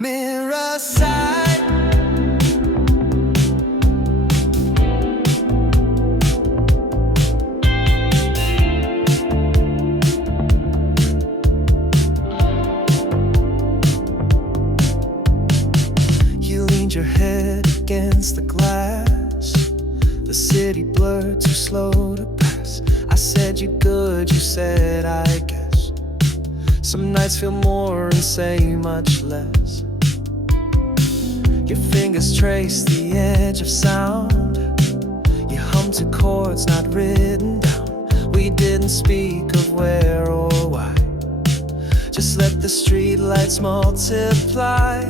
mirror side. You leaned your head against the glass, the city blurred, too slow to pass. I said you're good, you said I guess. Some nights feel more and say much less. Your fingers trace the edge of sound. You hum to chords not written down. We didn't speak of where or why. Just let the street lights multiply.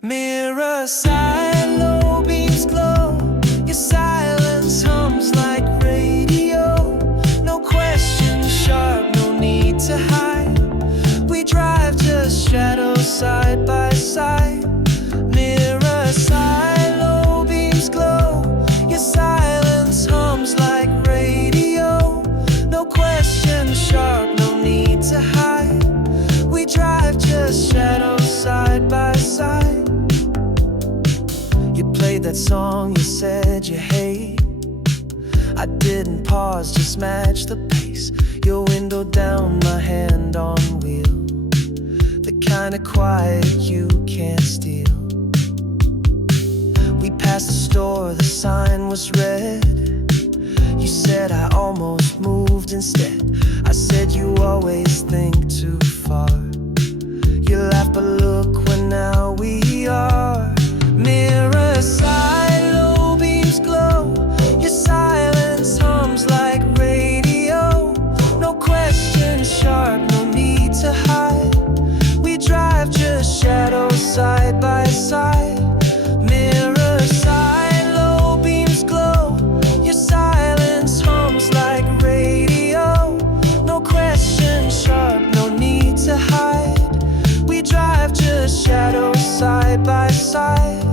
Mirror side, low beams glow. Your silence hums like radio. No question sharp, no need to hide. We drive just shadows side by side. Mirror side, low beams glow. Your silence hums like radio. No question sharp, no need to hide. We drive just shadows side by side. You played that song you said you hate. I didn't pause, just match the pace. Your window down, my hand on wheel. The kind of quiet you can't steal. We passed the store, the sign was red. You said I almost moved instead. I said you always think too far. You laughed, but look where now we are. Mirror side, low beams glow. Your silence hums like radio. No question sharp, no need to hide. We drive just shadows side by side. Mirror side, low beams glow. Your silence hums like radio. No question sharp, no need to hide. We drive just shadows side by side.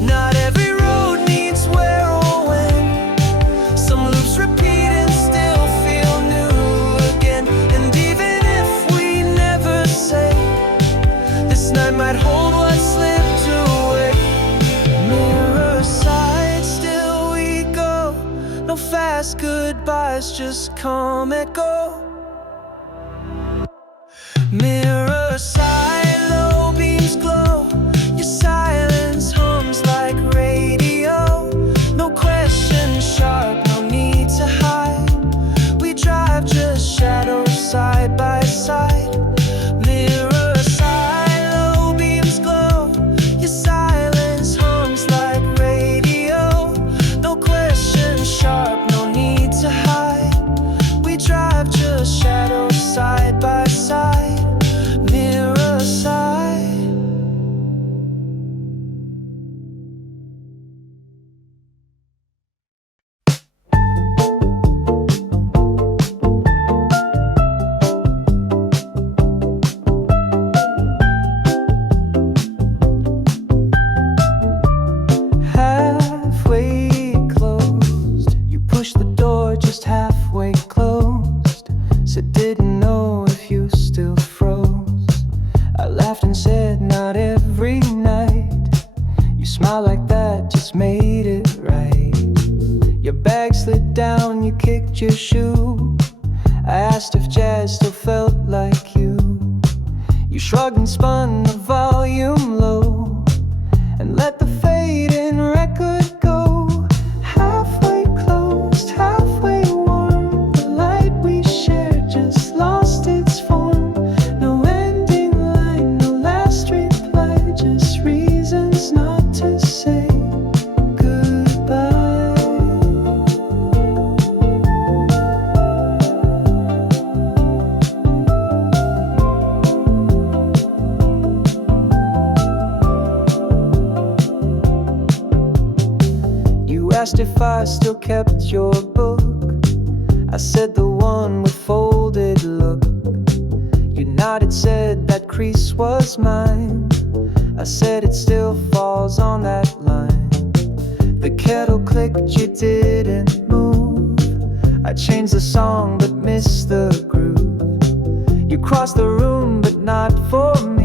Not every road needs where or when. Some loops repeat and still feel new again. And even if we never say, this night might hold what slipped away. Mirror side, still we go. No fast goodbyes, just come and go. Mirror side, low beams glow. Your silence hums like radio. No question sharp, no need to hide. We drive just shadows side by side. Mirror side, low beams glow. Your silence hums like radio. No question sharp, no need to hide. We drive just shadows side by side. Mirror side. Halfway closed. You pushed the door just halfway closed. Said didn't know if you still froze. I laughed and said not every night. You smiled like that just made it right. Your bag slid down, you kicked your shoe. I asked if jazz still felt like you. You shrugged and spun the volume low and let the fading record go. Halfway closed, halfway warm. The light we shared just lost its form. No ending line, no last reply, just reasons not to say goodbye. You asked if I still kept your book. I said the one with folded look. You nodded, said that crease was mine. I said it still falls on that line. The kettle clicked, you didn't move. I changed the song but missed the groove. You crossed the room but not for me.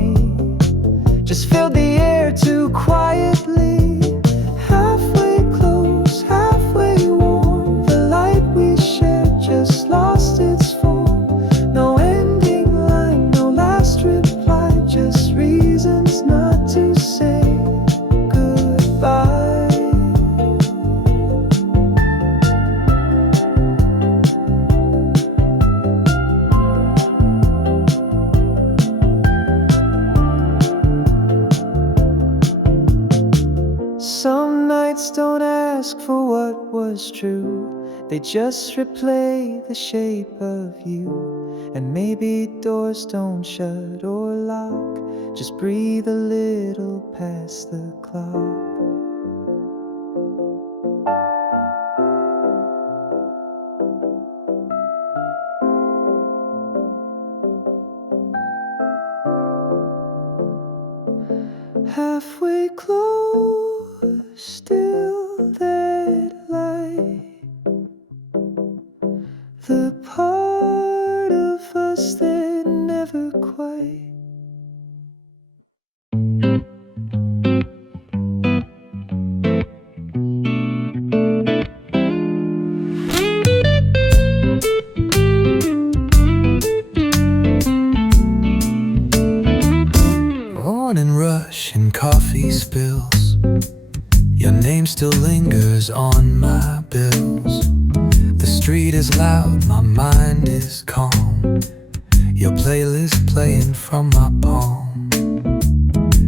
just filled the air too quietly. Halfway close, halfway warm, the light we shared just lost its form. No ending line, no last reply, just reasons not to say goodbye. Some nights don't ask for what was true, they just replay the shape of you. And maybe doors don't shut or lock, just breathe a little past the clock. Halfway close, still that light, the part of us that never quite. Morning rush and coffee spills, your name still lingers on my bills. The street is loud, my mind is calm, your playlist playing from my palm.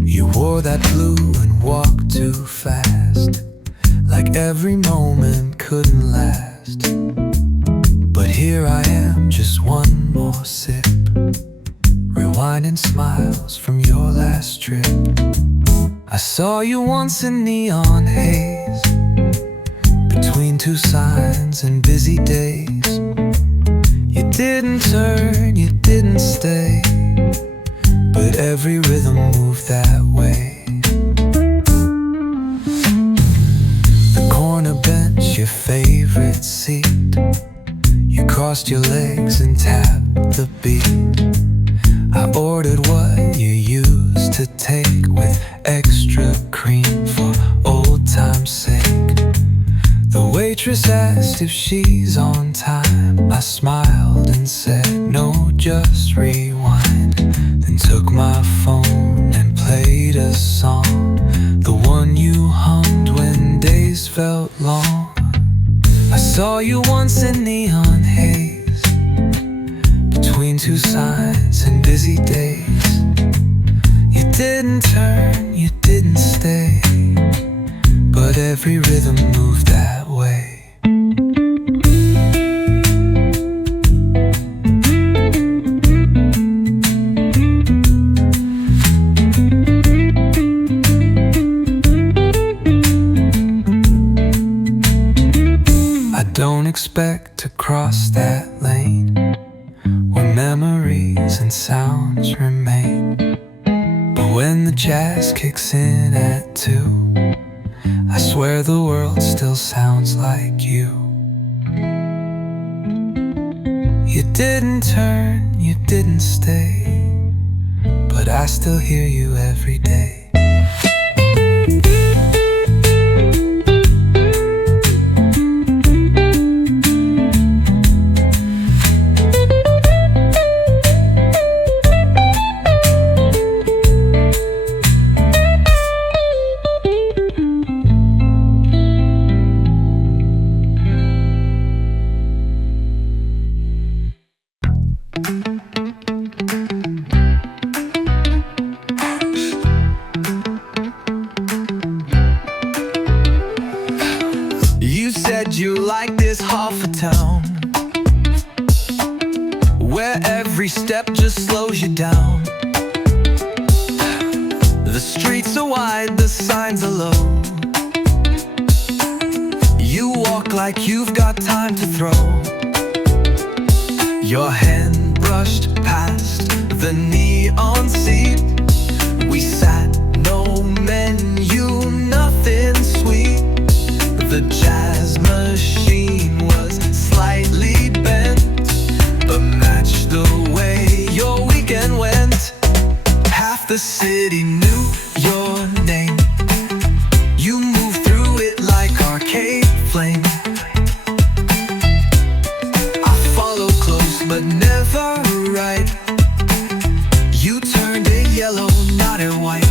You wore that blue and walked too fast, like every moment couldn't last. But here I am, just one more sip, rewinding smiles from your last trip. I saw you once in neon haze, between two signs and busy days. You didn't turn, you didn't stay, but every rhythm moved that way. The corner bench, your favorite seat, you crossed your legs and tapped the beat. I ordered what you used to take, with extra cream for old time's sake. The waitress asked if she's on time. I smiled and said, no, just rewind. Then took my phone and played a song, the one you hummed when days felt long. I saw you once in neon haze, between two signs and busy days. You didn't turn, you didn't stay, but every rhythm moved that way. I don't expect to cross that lane where memories and sounds remain. But when the jazz kicks in at 2, I swear the world still sounds like you. You didn't turn, you didn't stay, but I still hear you every day. You said you like this half a town, where every step just slows you down. The streets are wide, the signs are low. You walk like you've got time to throw. Your hand brushed past the neon seat. We sat, no menu, nothing sweet. The jazz machine was slightly bent, but matched the way your weekend went. Half the the city knew your name. You moved through it like arcade flame. I followed close but never right. You turned it yellow, not it white.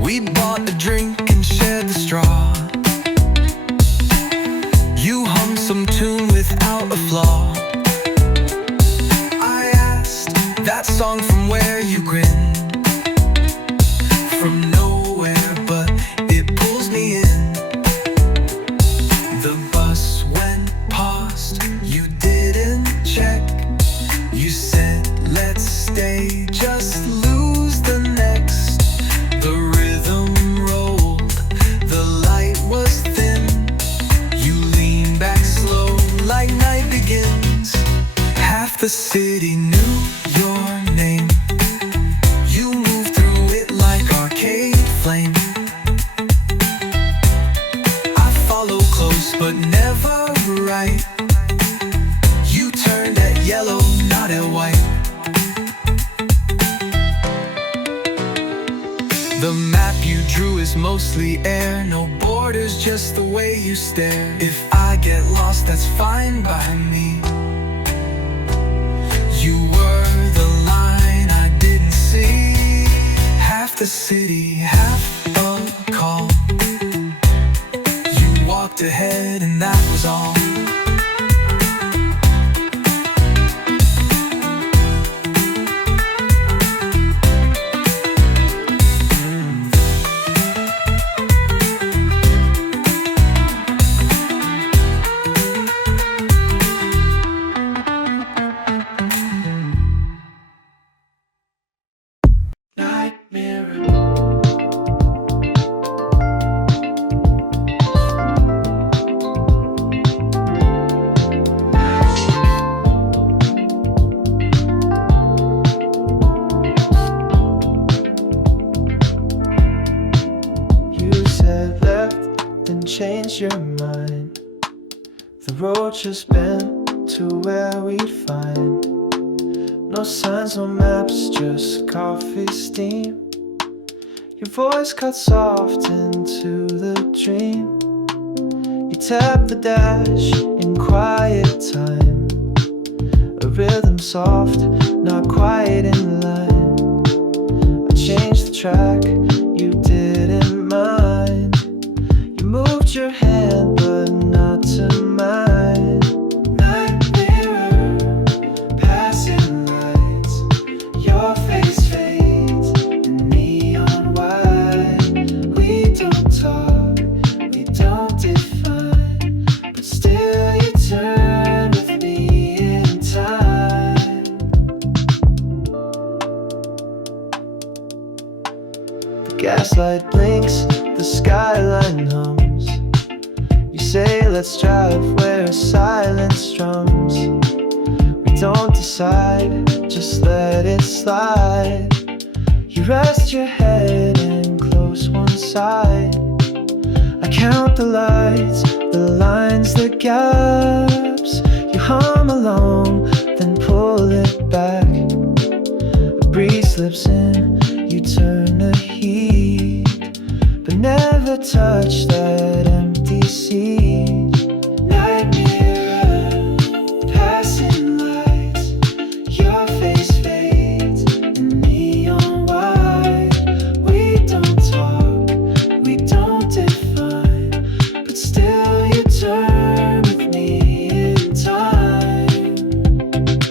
We bought a drink and shared the straw. You hummed some tune without a flaw. I asked that song from where you grin. From nowhere, but it pulls me in. The bus went past, you didn't check. You said, let's stay, just lose the next. The rhythm rolled, the light was thin. You lean back slow, like night begins. Half the city knew your name. You moved through it like arcade flame. I followed close but never right. You turned at yellow, not at white. The map you drew is mostly air, no borders, just the way you stare. If I get lost, that's fine by me. You were the line I didn't see. Half the city, half a call. You walked ahead and that was all. Change your mind. The road just bent to where we'd find. No signs, no maps, just coffee steam. Your voice cut soft into the dream. You tap the dash in quiet time. A rhythm soft, not quite in line. I changed the track, you didn't mind. Moved your hand, but not to mine. Night mirror, passing lights. Your face fades in neon white. We don't talk, we don't define, but still you turn with me in time. The gaslight blinks, the skyline hums. You say let's drive where silence strums. We don't decide, just let it slide. You rest your head and close one side. I count the lights, the lines, the gaps. You hum along, then pull it back. A breeze slips in, you turn the heat, but never touch that empty seat. Night mirror, passing lights. Your face fades in neon white. We don't talk, we don't define, but still you turn with me in time.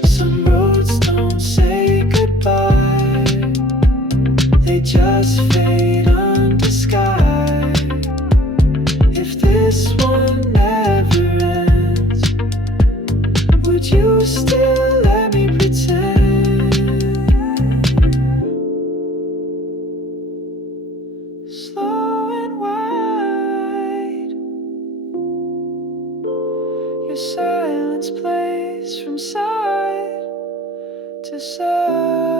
Some roads don't say goodbye, they just fade under sky. If this one never ends, would you still let me pretend? Slow and wide, your silence plays from side to side.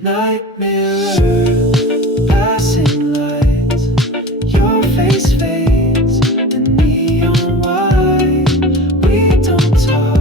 Night mirror, passing lights. Your face fades in neon white. We don't talk,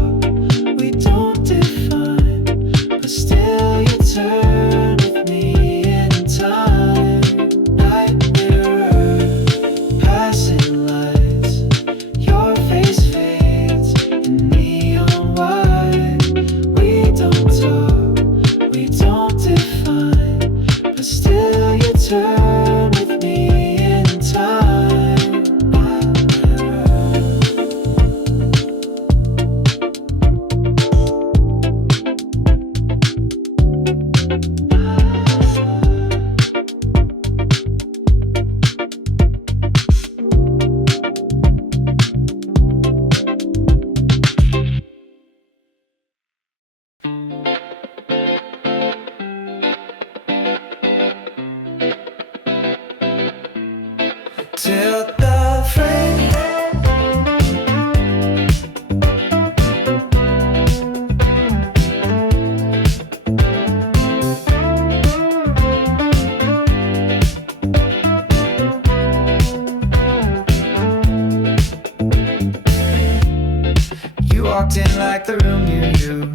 walked in like the room near you.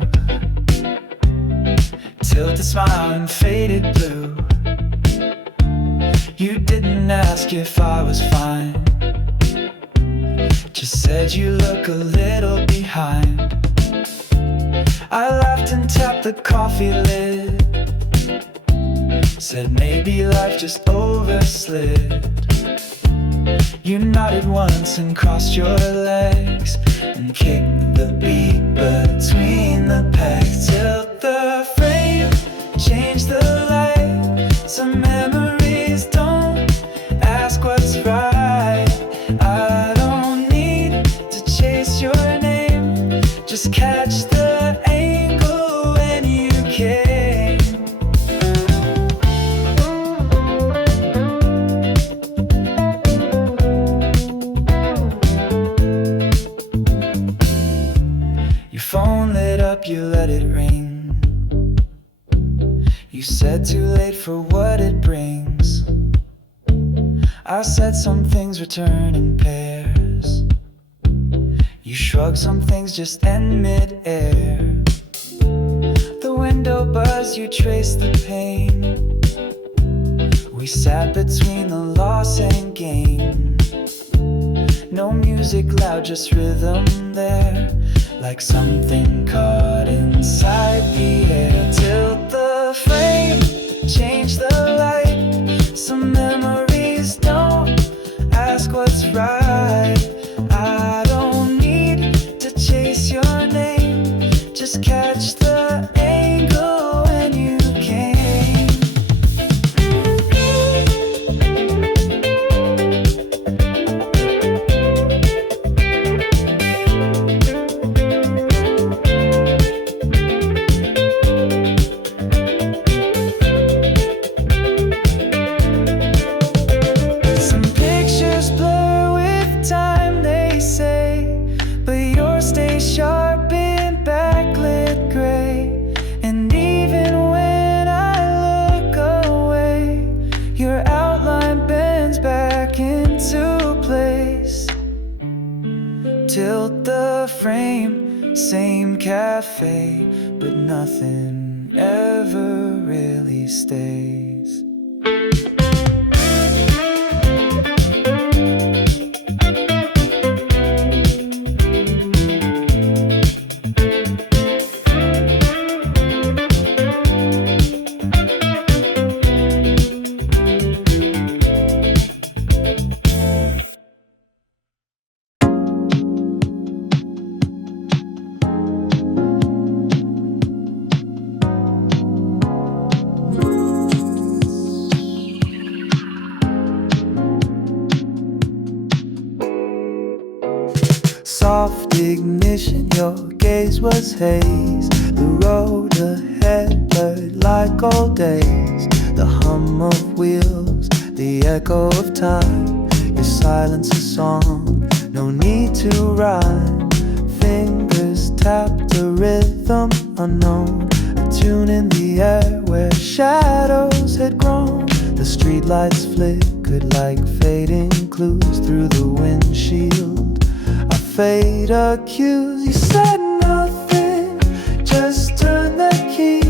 Tilted smile and faded blue. You didn't ask if I was fine, just said you look a little behind. I laughed and tapped the coffee lid, said maybe life just overslid. You nodded once and crossed your legs and kicked the beat between the pegs. Tilt the frame, change the light. Some memories don't ask what's right. I don't need to chase your name, just catch the angle when you came. Your phone lit up, you let it ring. You said too late for what it brings. I said some things return in pairs. You shrugged, some things just end mid-air. The window buzzed, you traced the pain. We sat between the loss and gain. No music loud, just rhythm there, like something caught inside the air. Tilt the frame, change the light. Some memories don't ask what's right. I don't need to chase your name, just catch the angle when you came. Some pictures blur with time, they say, but yours stay sharp in backlit gray. And even when I look away, your outline bends back into place. Tilt the frame, same cafe, but nothing ever really stays. Soft ignition, your gaze was haze. The road ahead blurred like old days. The hum of wheels, the echo of time. Your silence a song, no need to rhyme. Fingers tapped a rhythm unknown, a tune in the air where shadows had grown. The streetlights flickered like fading clues through the windshield. Fate accused. You said nothing, just turn the key.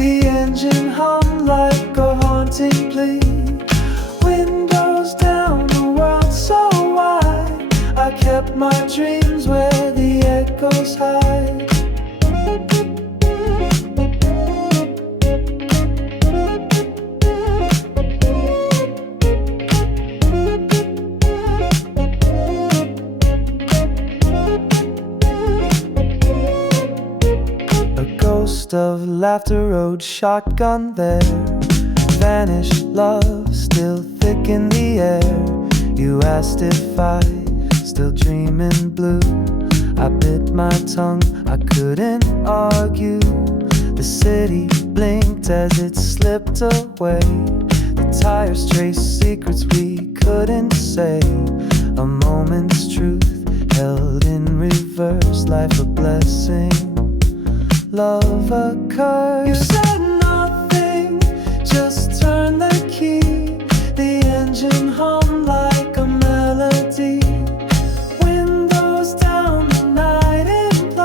The engine hummed like a haunting plea. Windows down, the world so wide. I kept my dreams where the echoes hide. Of laughter rode shotgun there. Vanished love still thick in the air. You asked if I still dream in blue. I bit my tongue, I couldn't argue. The city blinked as it slipped away. The tires traced secrets we couldn't say. A moment's truth held in reverse, life a blessing. Love occurred. You said nothing, just turn the key. The engine hummed like a melody. Windows down, the night in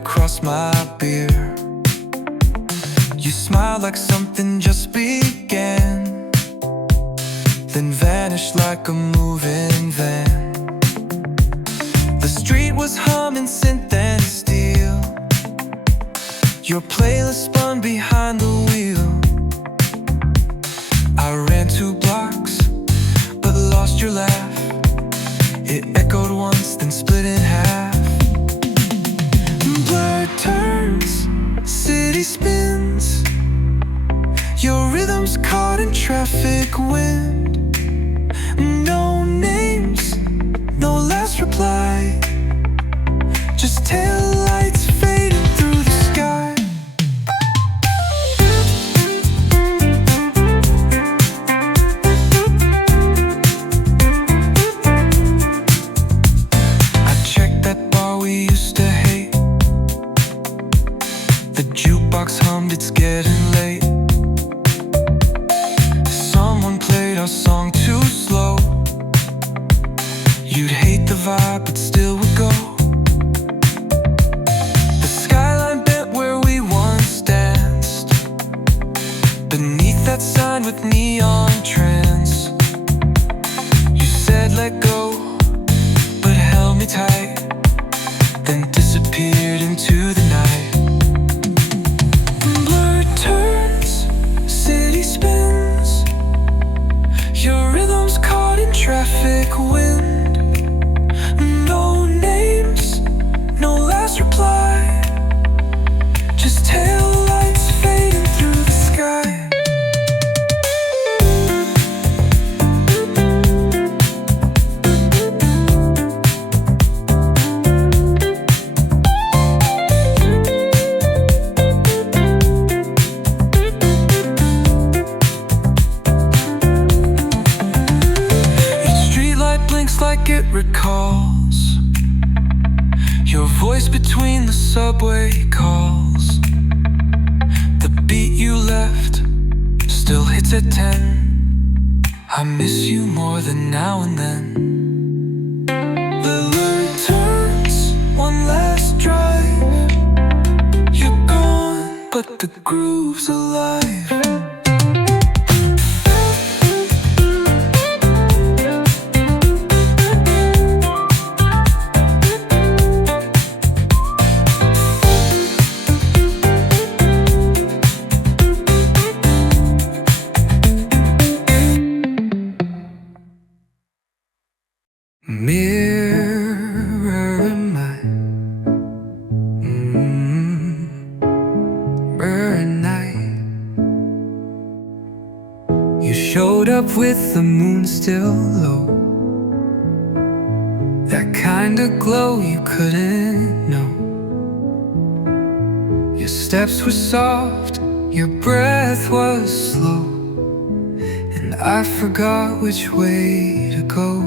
across my beer. You smiled like something just began, then vanished like a moving van. The street was humming synth and steel. Your playlist spun behind the wheel. I ran 2 blocks, but lost your laugh. It echoed once, then split in half. Blur turns, city spins. Your rhythm's caught in traffic wind. No names, no last reply, just taillights fading through the sky. I checked that bar we used to hate. The jukebox hummed, it's getting late. Someone played our song too slow. You'd hate the vibe, but still would go. The skyline bent where we once danced, beneath that sign with neon trance. You said let go, but held me tight, then disappeared into the night. Blur turns, city spins. Your rhythm's caught in traffic wind. No names, no last reply, just taillights fading through the sky. Each streetlight blinks like it recalls your voice between the subway calls. The beat you left still hits at 10. I miss you more than now and then. The lure turns, one last drive. You're gone, but the groove's alive. Mirror in my night. You showed up with the moon still low, that kind of glow you couldn't know. Your steps were soft, your breath was slow, and I forgot which way to go.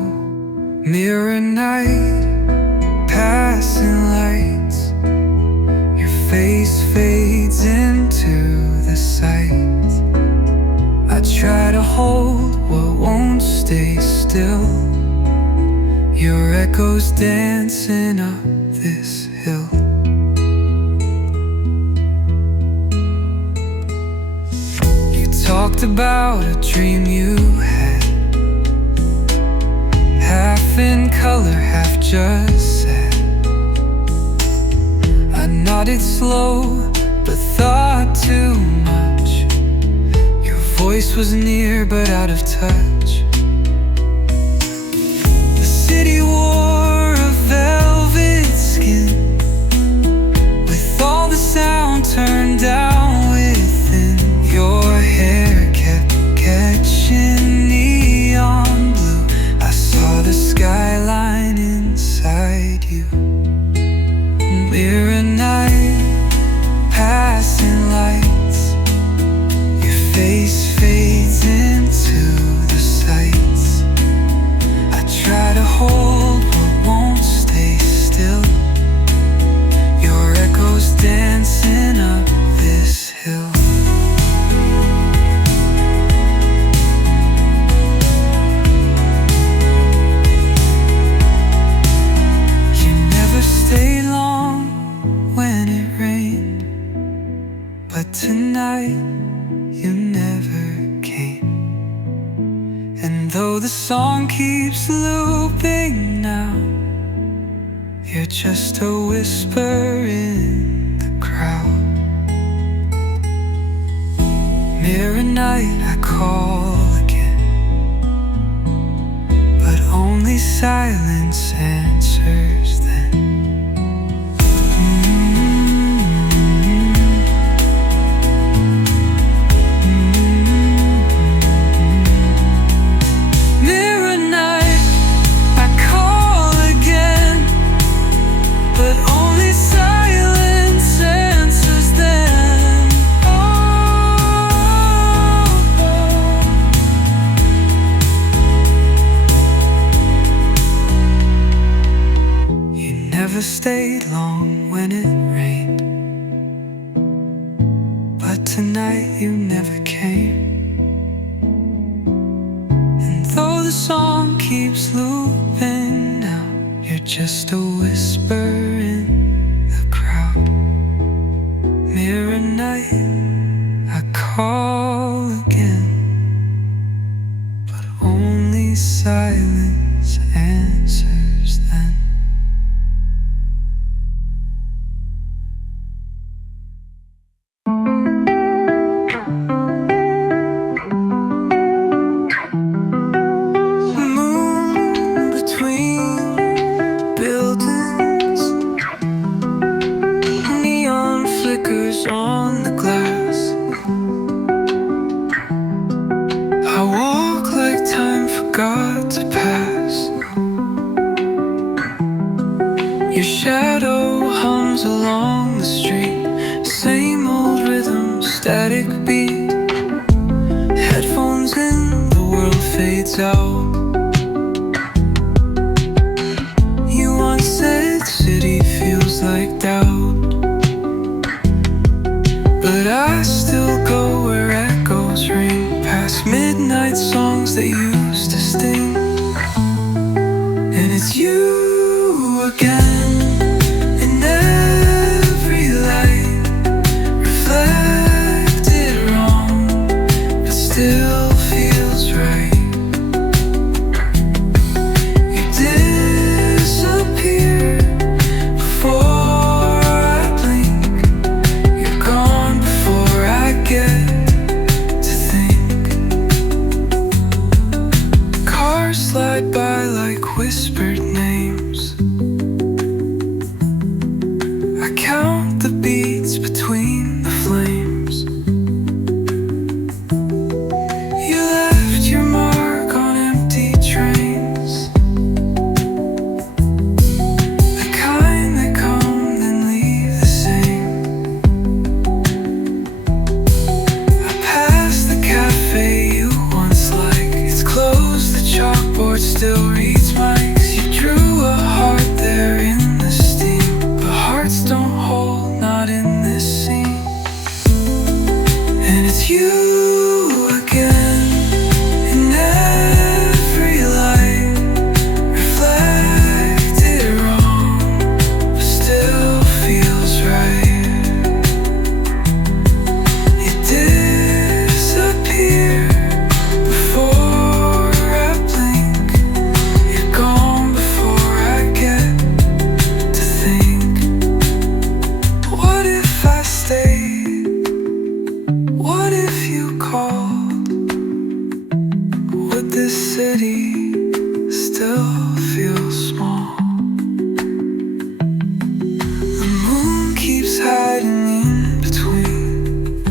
Mirror night, passing lights. Your face fades into the sight. I try to hold what won't stay still. Your echoes dancing up this hill. You talked about a dream you had, half in color, half just sad. I nodded slow, but thought too much. Your voice was near, but out of touch. The city wore a velvet skin, with all the sound turned down within. Your hair kept catching neon blue. I saw the skyline inside you. Mirror night, passing lights. Your face fades into the song keeps looping now. You're just a whisper in the crowd. Mirror night, I call again, but only silence answers then. Mirror night, I call again, but only silence answers then. You never stayed long when it rained, but tonight you never came. And though the song keeps looping now, you're just a whisper in the crowd. Mirror night, I call again, but only silence answers then. Moon between buildings, neon flickers on the glass. I walk like time forgot to pass. Your shadow hums along the street, same old rhythm, static beat. Headphones in, the world fades out. You once said city feels like doubt, but I still go where echoes ring, past midnight songs that used to sting. And it's you again, in every light, reflected wrong, but still feels right. You disappear before I blink. You're gone before I get to think. Cars slide by like whispered names. I count the beats between the flames. You left your mark on empty trains, the kind that come then leave the same. I passed the cafe you once liked. It's closed, the chalkboard still reads mics. You drew a heart there in the steam, but hearts don't hold, not in this scene. And it's you again, in every light, reflected wrong, but still feels right. You disappear before I blink. You're gone before I get to think. What if I stayed? What if you called? Would this city still feel small? The moon keeps hiding in between.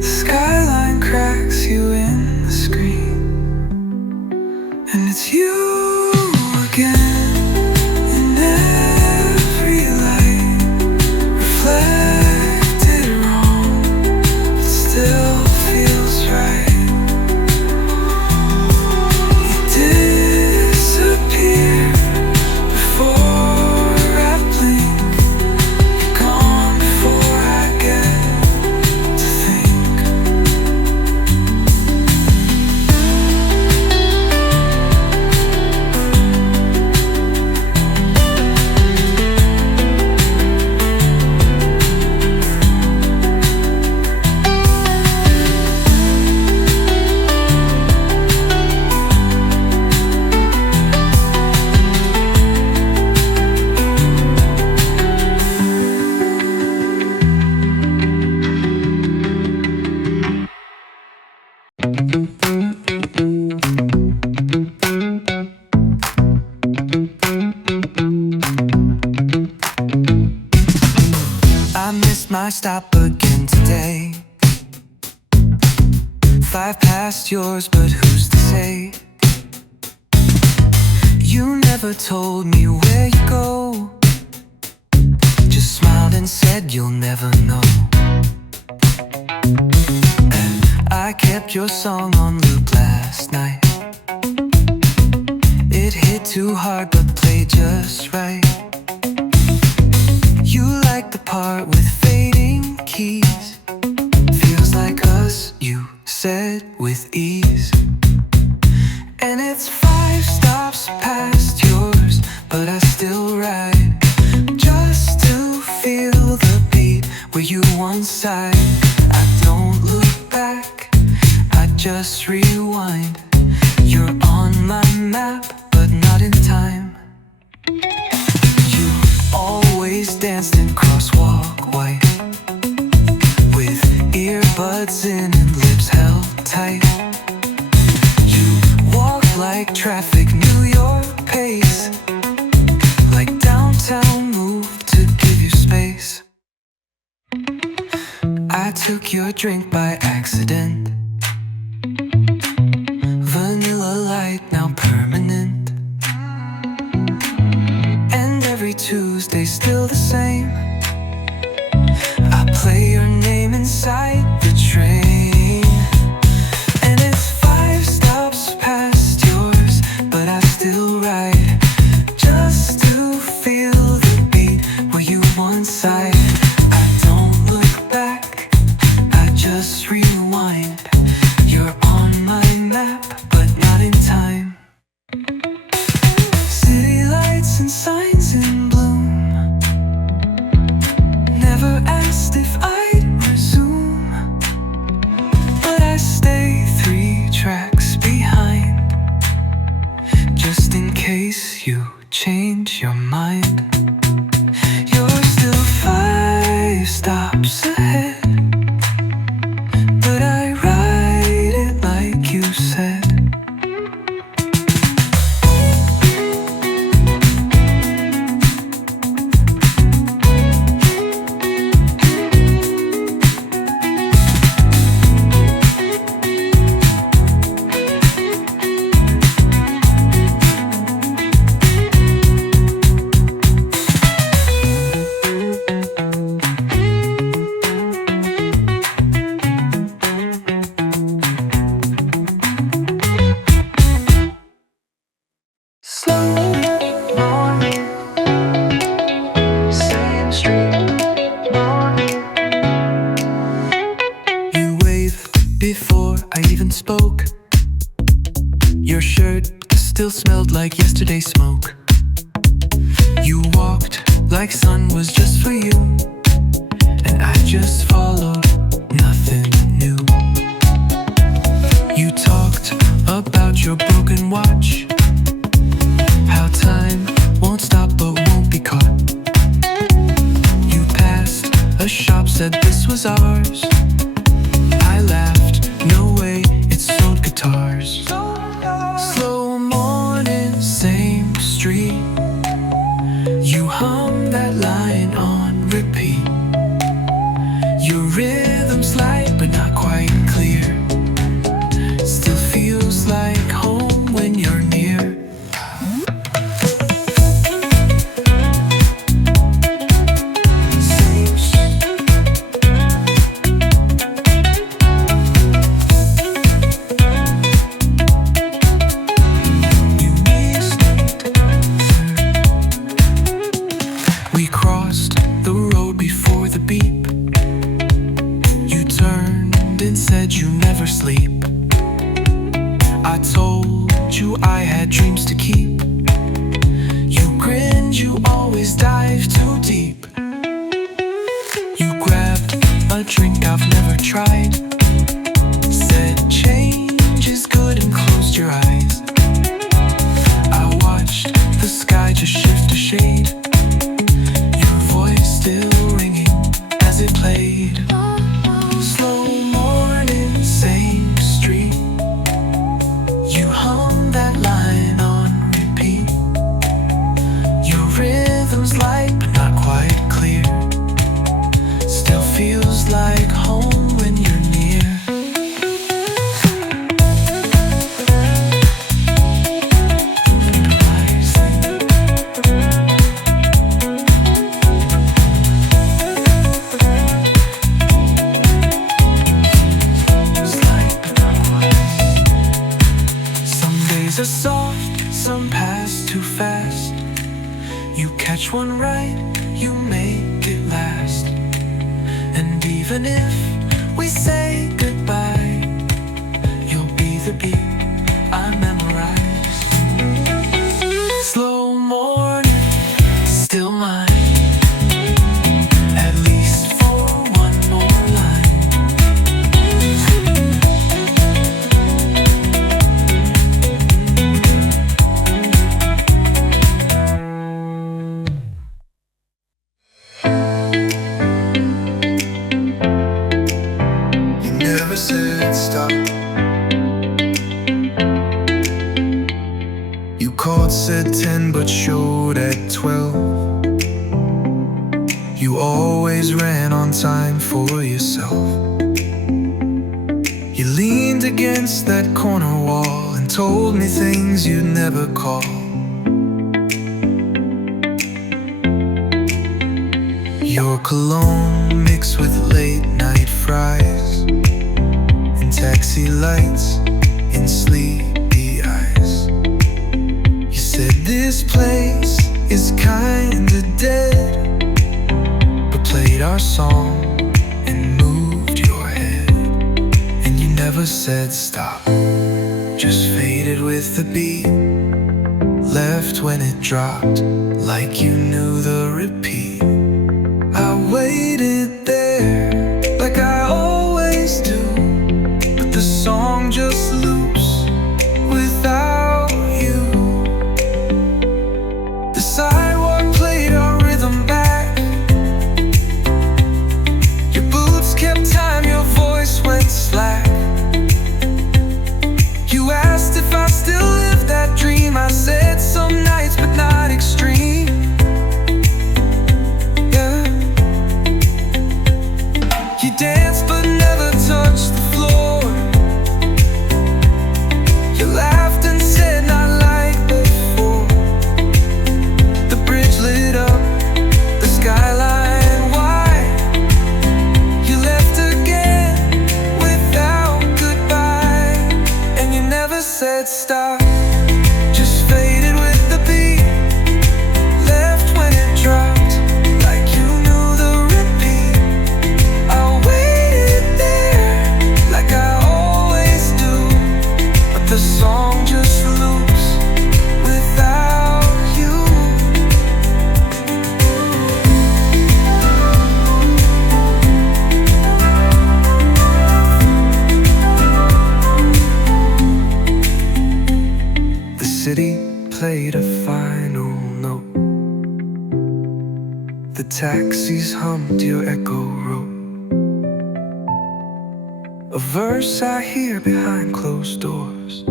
The skyline cracks you in the screen. And it's you again, in every light, reflected wrong, but still feels right. You disappear before I blink. You're gone before I get to think. never told me where you go, just smiled and said you'll never know. And I kept your song on loop last night. It hit too hard but played just right. You like the part with fading keys. Feels like us, you said with ease. And it's 5 stops past yours, but I still ride just to feel the beat where you once sighed. I don't look back, I just rewind. You're on my map, but not in time. You always danced in crosswalk white, with earbuds in and lips held tight. You walk like traffic, knew your pace, like downtown moved to give you space. I took your drink by accident, vanilla light, now permanent. And every Tuesday still the same, I play your name inside the train. And it's 5 stops past yours, but I still ride just to feel the beat where you once sighed. I don't look back, I just rewind. You're on my map, but not in time. City lights and signs in bloom, never asked if I'd resume, but I stay 3 tracks behind, just in case you change your mind. You're still 5 stops ahead, but I ride it like you said. You waved before I even spoke. Your shirt still smelled like yesterday's smoke. You walked like sun was just for you, and I just followed, nothing new. You talked about your broken watch, how time won't stop but won't be caught. You passed a shop, said this was ours. I laughed, no way, it sold guitars. Slow morning, same street. You hum that line on repeat. Your rhythm's light but not quite clear. Still feels like home when you're near. We crossed the road before the beep. You turned and said you never sleep. I told you I had dreams to keep. You grinned, you always dive too deep. You grabbed a drink I've never tried, said change is good and closed your eyes. I watched the sky just shift a shade, your voice still ringing as it played. Slow morning, same street. You hum that line on repeat. Your rhythm's light but not quite clear. Still feels like home when you're near. Breeze are soft, some pass too fast. You catch one right, you make it last. And even if we say goodbye, you'll be the beat I memorize. Slow morning, still mine. At least for one more line. You never said stop. You called, said 10 but showed at 12. You always ran on time for yourself. You leaned against that corner wall and told me things you'd never call. Your cologne mixed with late night fries and taxi lights in sleepy eyes. You said this place is kinda dead, but played our song and moved your head. And you never said stop, just faded with the beat, left when it dropped, like you knew the repeat. I waited there, like I always do, but the song just loops without you. The sidewalk played our rhythm back. Your boots kept time, your voice went slack. You asked if I still live that dream. I said some nights, but not extreme. You danced but never touched the floor. You laughed and said not like before. The bridge lit up, the skyline wide. You left again without goodbye. And you never said stop, just faded with the beat, left when it dropped, like you knew the repeat. I waited there, like I always do, but the song just loops without you. The city played a final note. The taxis hummed your echo road. A verse I hear behind closed doors.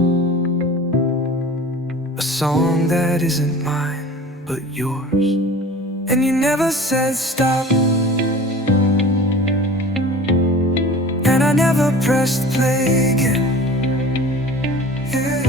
A song that isn't mine but yours. And you never said stop, and I never pressed play again. Yeah.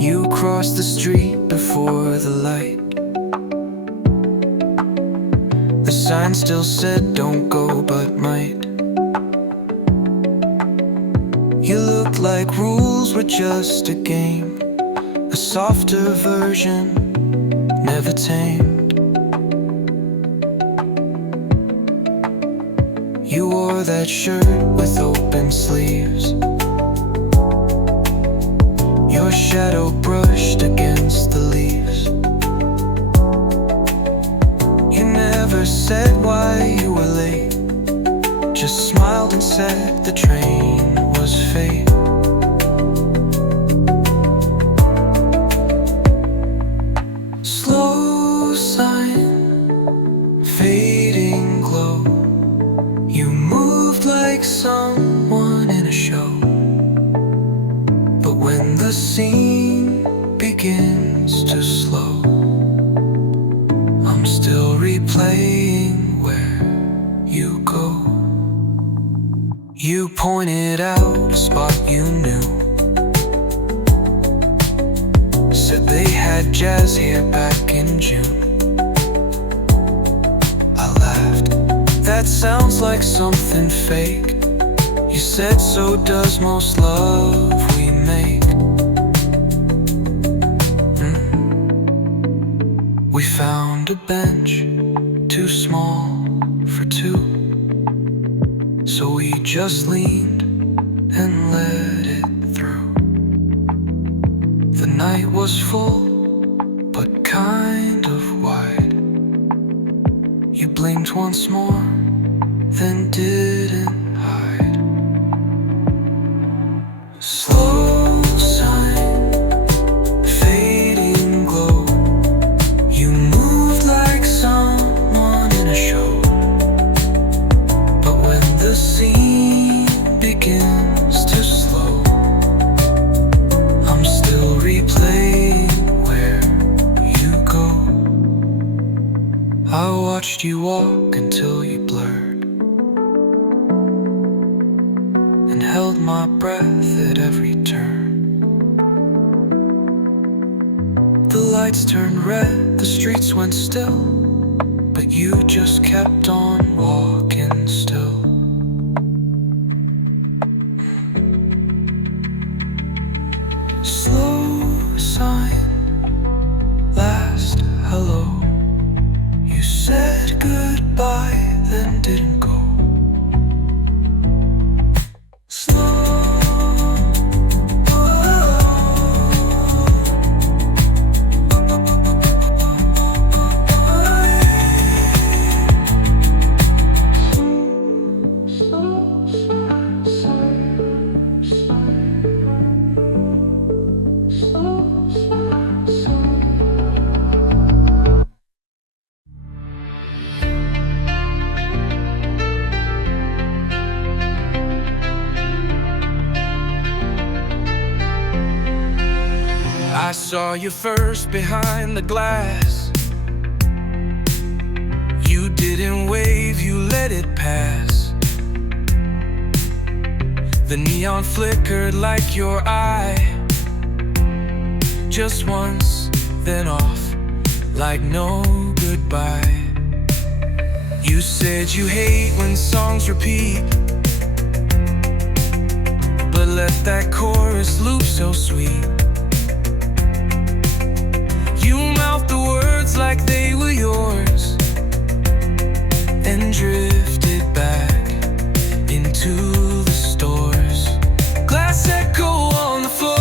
You crossed the street before the light. The sign still said don't go but might. You looked like rules were just a game, a softer version, never tamed. You wore that shirt with open sleeves. Your shadow brushed against the leaves. You never said why you were late, just smiled and said the train was fate. Slow sign, fading glow. You moved like like someone in a show. But when the scene begins to slow, I'm still replaying where you go. You pointed out a spot you knew, said they had jazz here back in June. I laughed, that sounds like something fake. You said so does most love we make. We found a bench too small for two, so we just leaned and let it through. The night was full, but kind of wide. You blinked once more, then didn't hide. Slow sign, fading glow. You moved like someone in a show. But when the scene begins to slow, I'm still replaying where you go. I watched you walk until you blurred, and held my breath at every turn. The lights turned red, the streets went still, but you just kept on walking still. Slow sign, last hello. You said goodbye, then didn't go. I saw you first behind the glass. You didn't wave, you let it pass. The neon flickered like your eye, just once, then off, like no goodbye. You said you hate when songs repeat, but let that chorus loop so sweet. You mouthed the words like they were yours, and drifted back into the stores. Glass echo on the floor.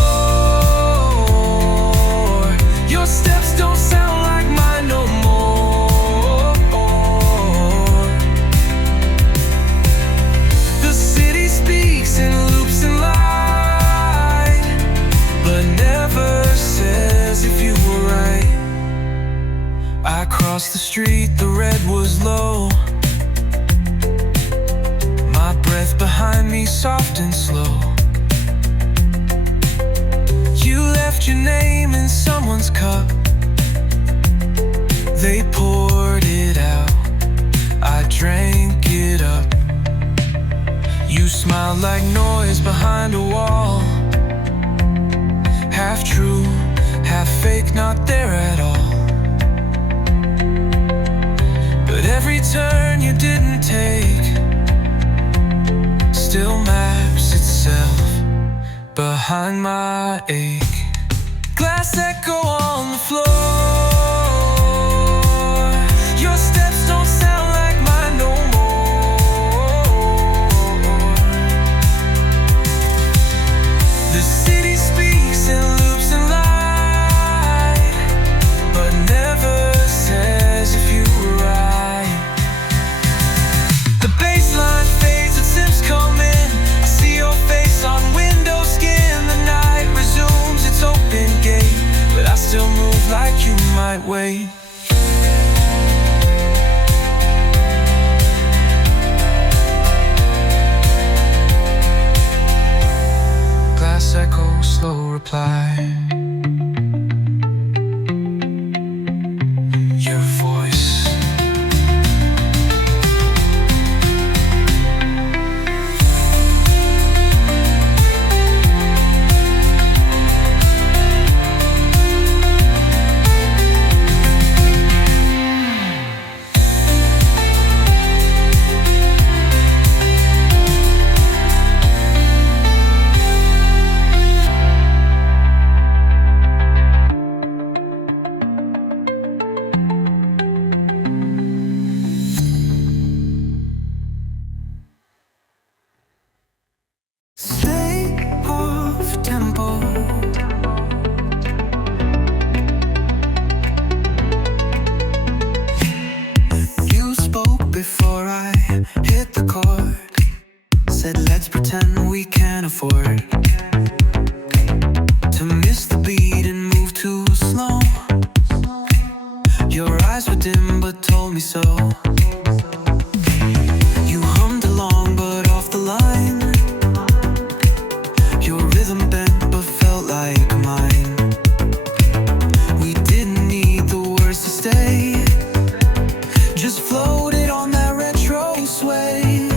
Your steps don't sound like mine no more. The city speaks in loops and light, but never says if you were right. I crossed the street, the red was low, my breath behind me soft and slow. You left your name in someone's cup, they poured it out, I drank it up. You smiled like noise behind a wall, half true, half fake, not there at all. But every turn you didn't take still maps itself behind my ache. Glass echo on the floor. Your steps don't sound like mine no more. The city speaks in loops and light, but never says if you were right. The baseline fades and Sims come in. I see your face on window skin. The night resumes its open gate, but I still move like you might wait. said let's pretend we can't afford to miss the beat and move too slow. Your eyes were dim but told me so. You hummed along but off the line. Your rhythm bent but felt like mine. We didn't need the words to stay, just floated on that retro sway.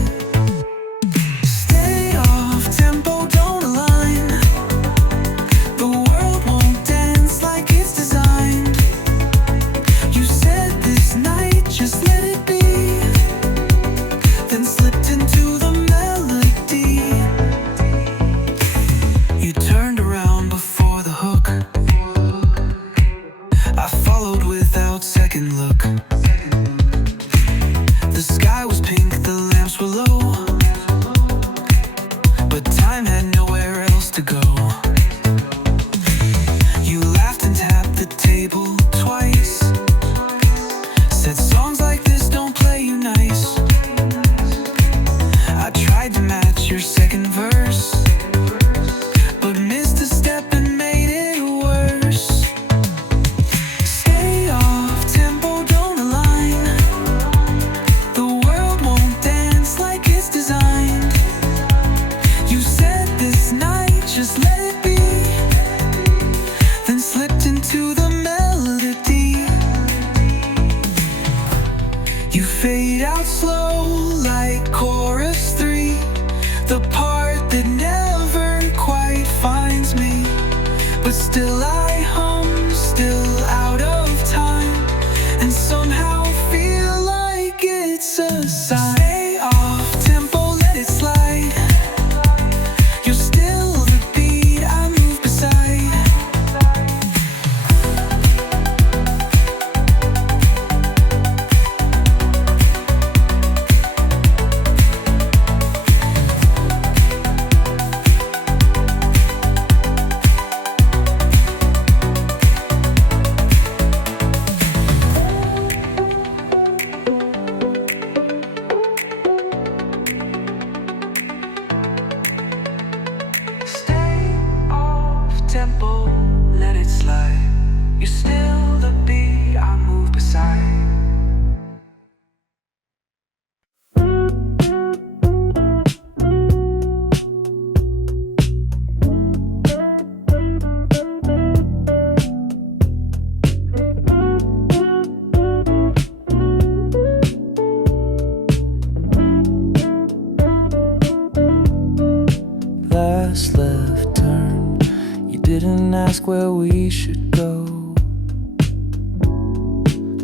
Stay off tempo, don't align. The world won't dance like it's designed. You said this night, just let it be, then slipped into the melody. You turned around before the hook. I followed without second look. The sky was pink, the lamps were low, but time had nowhere else to go. You laughed and tapped the table twice, said songs like this don't play you nice. I tried to match your second verse, but missed a step and made it worse. Stay off tempo, don't align. The world won't dance like it's designed. You said this night, just let it be, then slipped into the melody. You fade out slow like chorus 3, the part that never quite finds me. But still I hum, still out of time, and somehow feel like it's a sign. Stay off tempo, let it slide. You're still the beat I move beside. Stay off tempo, let it slide. You're still the beat I move beside. Last left turn, you didn't ask where we should go.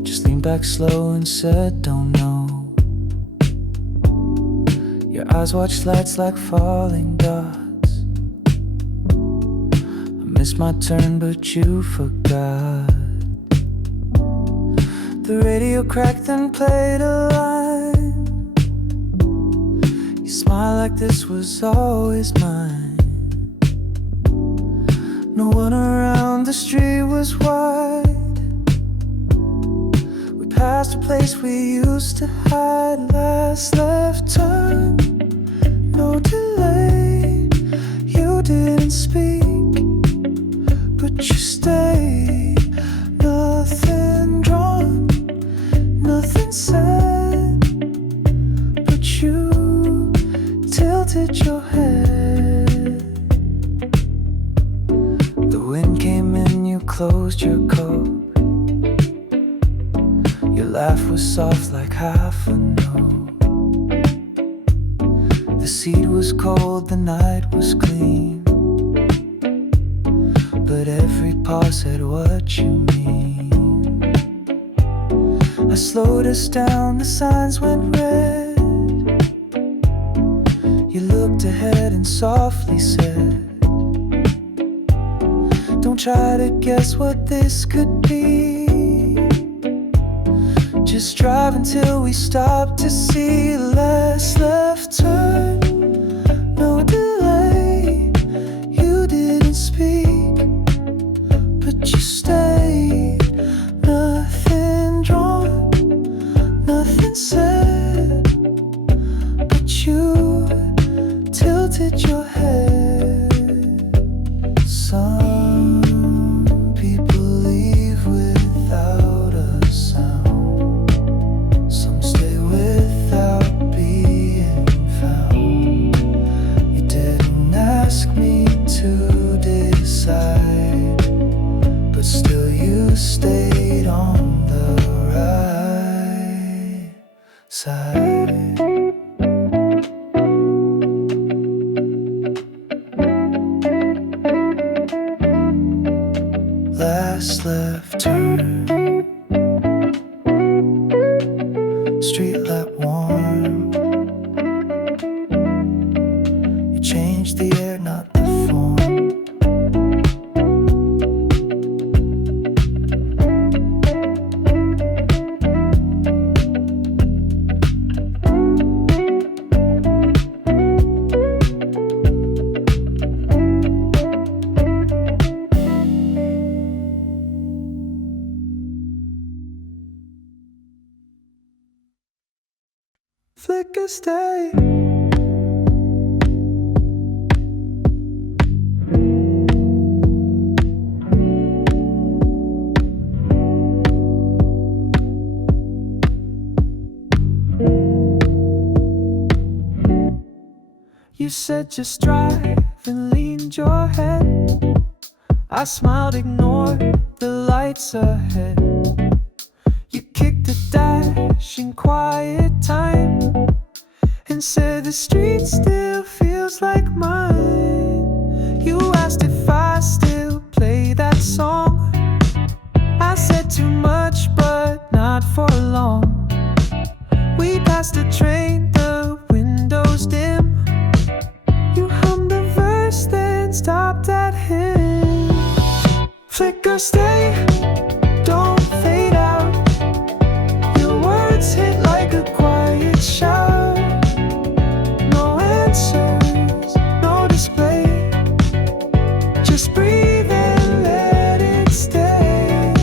Just leaned back slow and said don't know. Your eyes watched lights like falling dots. I missed my turn but you forgot. The radio cracked and played a line. You smile like this was always mine. No one around the street was wide. We passed a place we used to hide. Last left turn, no delay. You didn't speak, but you stayed. Nothing drawn, nothing said, but you tilted your head. The wind came in, you closed your coat. Your laugh was soft like half a note. The seat was cold, the night was clean, but every pause said what you mean. I slowed us down, the signs went red. You looked ahead and softly said, don't try to guess what this could be. Just drive until we stop to see. Last left turn, no delay. You didn't speak, but you stayed. Nothing drawn, nothing said, but you tilted your head. Some people leave without a sound. Some stay without being found. You didn't ask me to decide, but still you stayed on the right side. Last left turn, street light warm. You changed the air, not the form. Flicker stay. You said just drive and leaned your head. I smiled, ignored the lights ahead. You kicked a dash in quiet time and said the street still feels like mine. You asked if I still play that song. I said too much, but not for long. We passed a train, the windows dim. You hummed a verse, then stopped at him. Flicker stay, don't fade out. Your words hit like a quiet shout. No answers, no display. Just breathe and let it stay.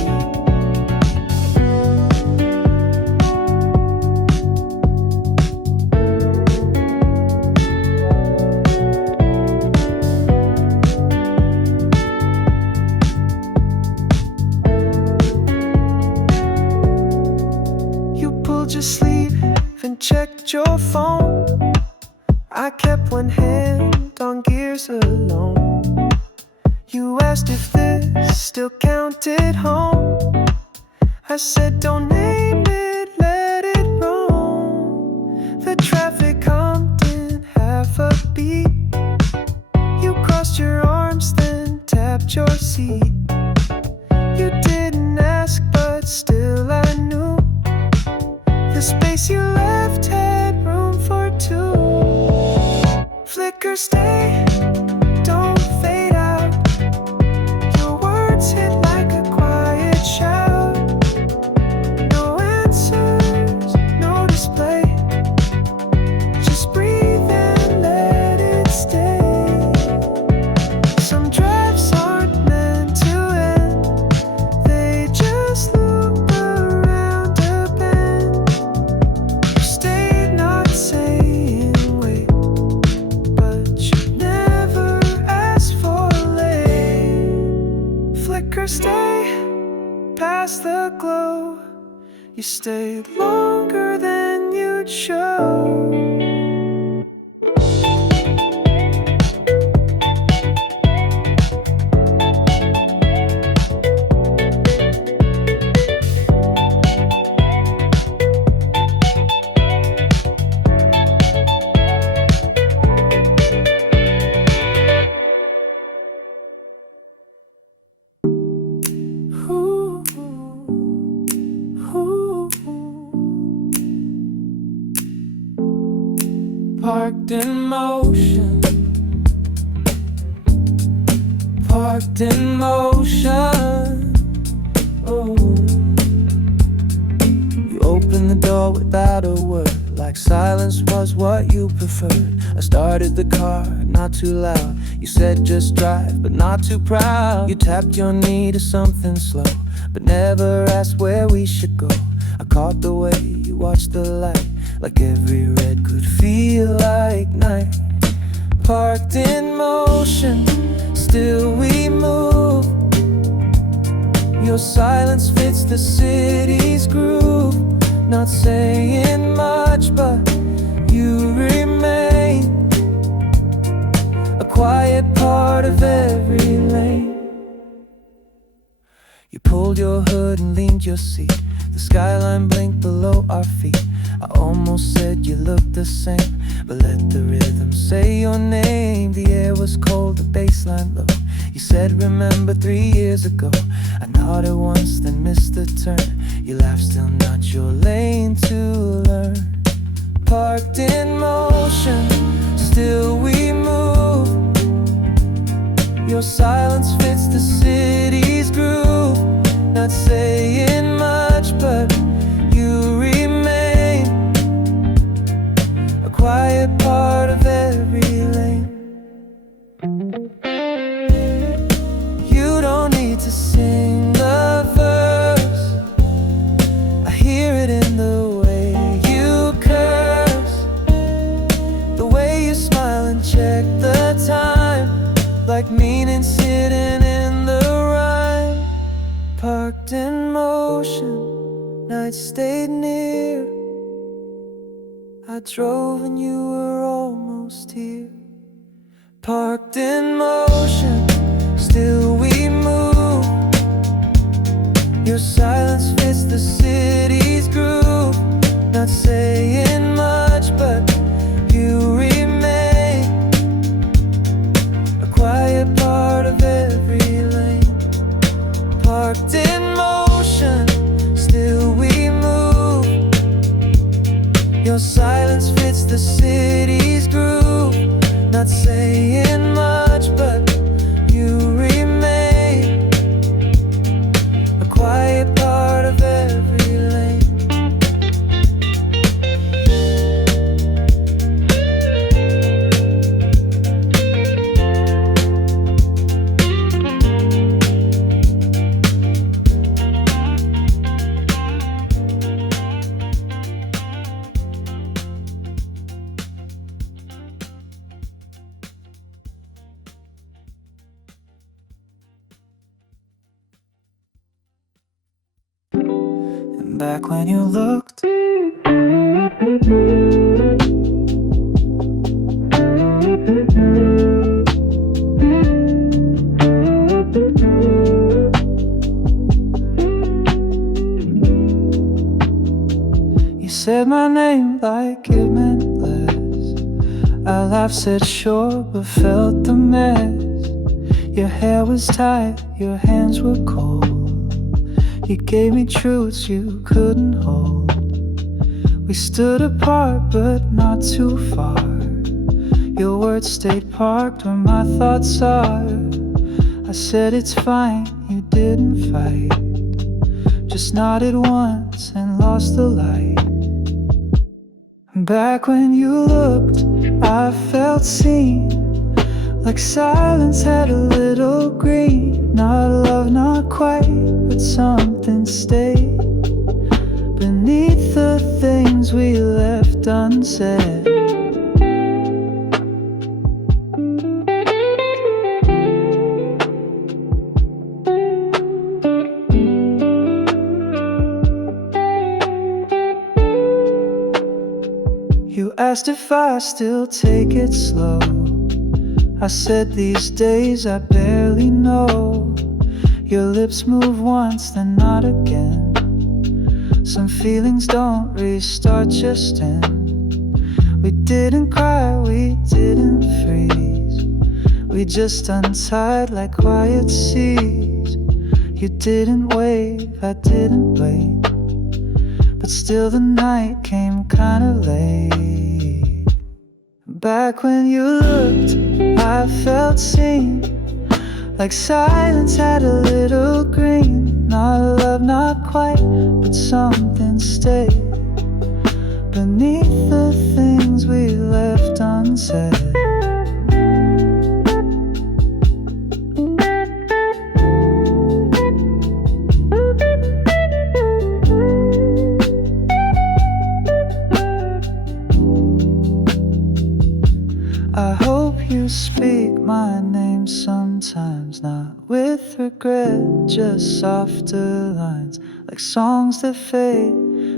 You pulled your sleeve and checked your phone. I kept one hand on gears alone. You asked if this still counted home. I said don't name it, let it roam. The traffic humped in half a beat. You crossed your arms, then tapped your seat. You didn't ask, but still I knew the space you left had room for two. Flicker stay, don't fade out. Your words hit like a quiet shout. No answers, no display. Just breathe and let it stay. Some drives aren't meant to end. They just loop around a bend. You stayed not saying wait, but you never asked for late. Flicker stay, past the glow. You stayed longer than you'd show. Ooh, ooh, parked in motion, parked in motion. Oh, you opened the door without a word, like silence was what you preferred. I started the car, not too loud. You said just drive, but not too proud. You tapped your knee to something slow, but never asked where we should go. I caught the way you watched the light, like every red could feel like night. parked in motion, still we move. Your silence fits the city's groove. Not saying much, but you remain a quiet part of every lane. You pulled your hood and leaned your seat. The skyline blinked below our feet. I almost said you looked the same, but let the rhythm say your name. The air was cold, the bassline low. You said, remember 3 years ago. I nodded once, then missed the turn. You laughed, still not your lane to learn. Parked in motion, still we move. Your silence fits the city's groove. Not saying much, but you remain a quiet part of every lane. You don't need to sing the verse. I hear it in the way you curse, the way you smile and check the time, like meaning sitting in the rhyme. Parked in motion, night stayed near. I drove and you were almost here. Parked in motion, still we move. Your silence fits the city's groove. Not saying much, but you remain a quiet part of every lane. Parked in motion, still we move. Your silence fits the city's groove. Not saying much, but you remain a quiet part of every lane. And back when you looked, you said my name like it meant less. I laughed, said sure, but felt the mess. Your hair was tight, your hands were cold. You gave me truths you couldn't hold. We stood apart, but not too far. Your words stayed parked where my thoughts are. I said it's fine, you didn't fight. Just nodded once and lost the light. Back when you looked, I felt seen. Like silence had a little green. Not love, not quite, but something stayed beneath the things we left unsaid. You asked if I still take it slow. I said these days I barely know. Your lips move once, then not again. Some feelings don't restart just end. We didn't cry, we didn't freeze. We just untied like quiet seas. You didn't wave, I didn't wait, but still the night came kinda late. Back when you looked, I felt seen. Like silence had a little green. Not love, not quite, but something stayed beneath the things we left unsaid. I hope you speak my name sometimes, not with regret, just softer lines, like songs that fade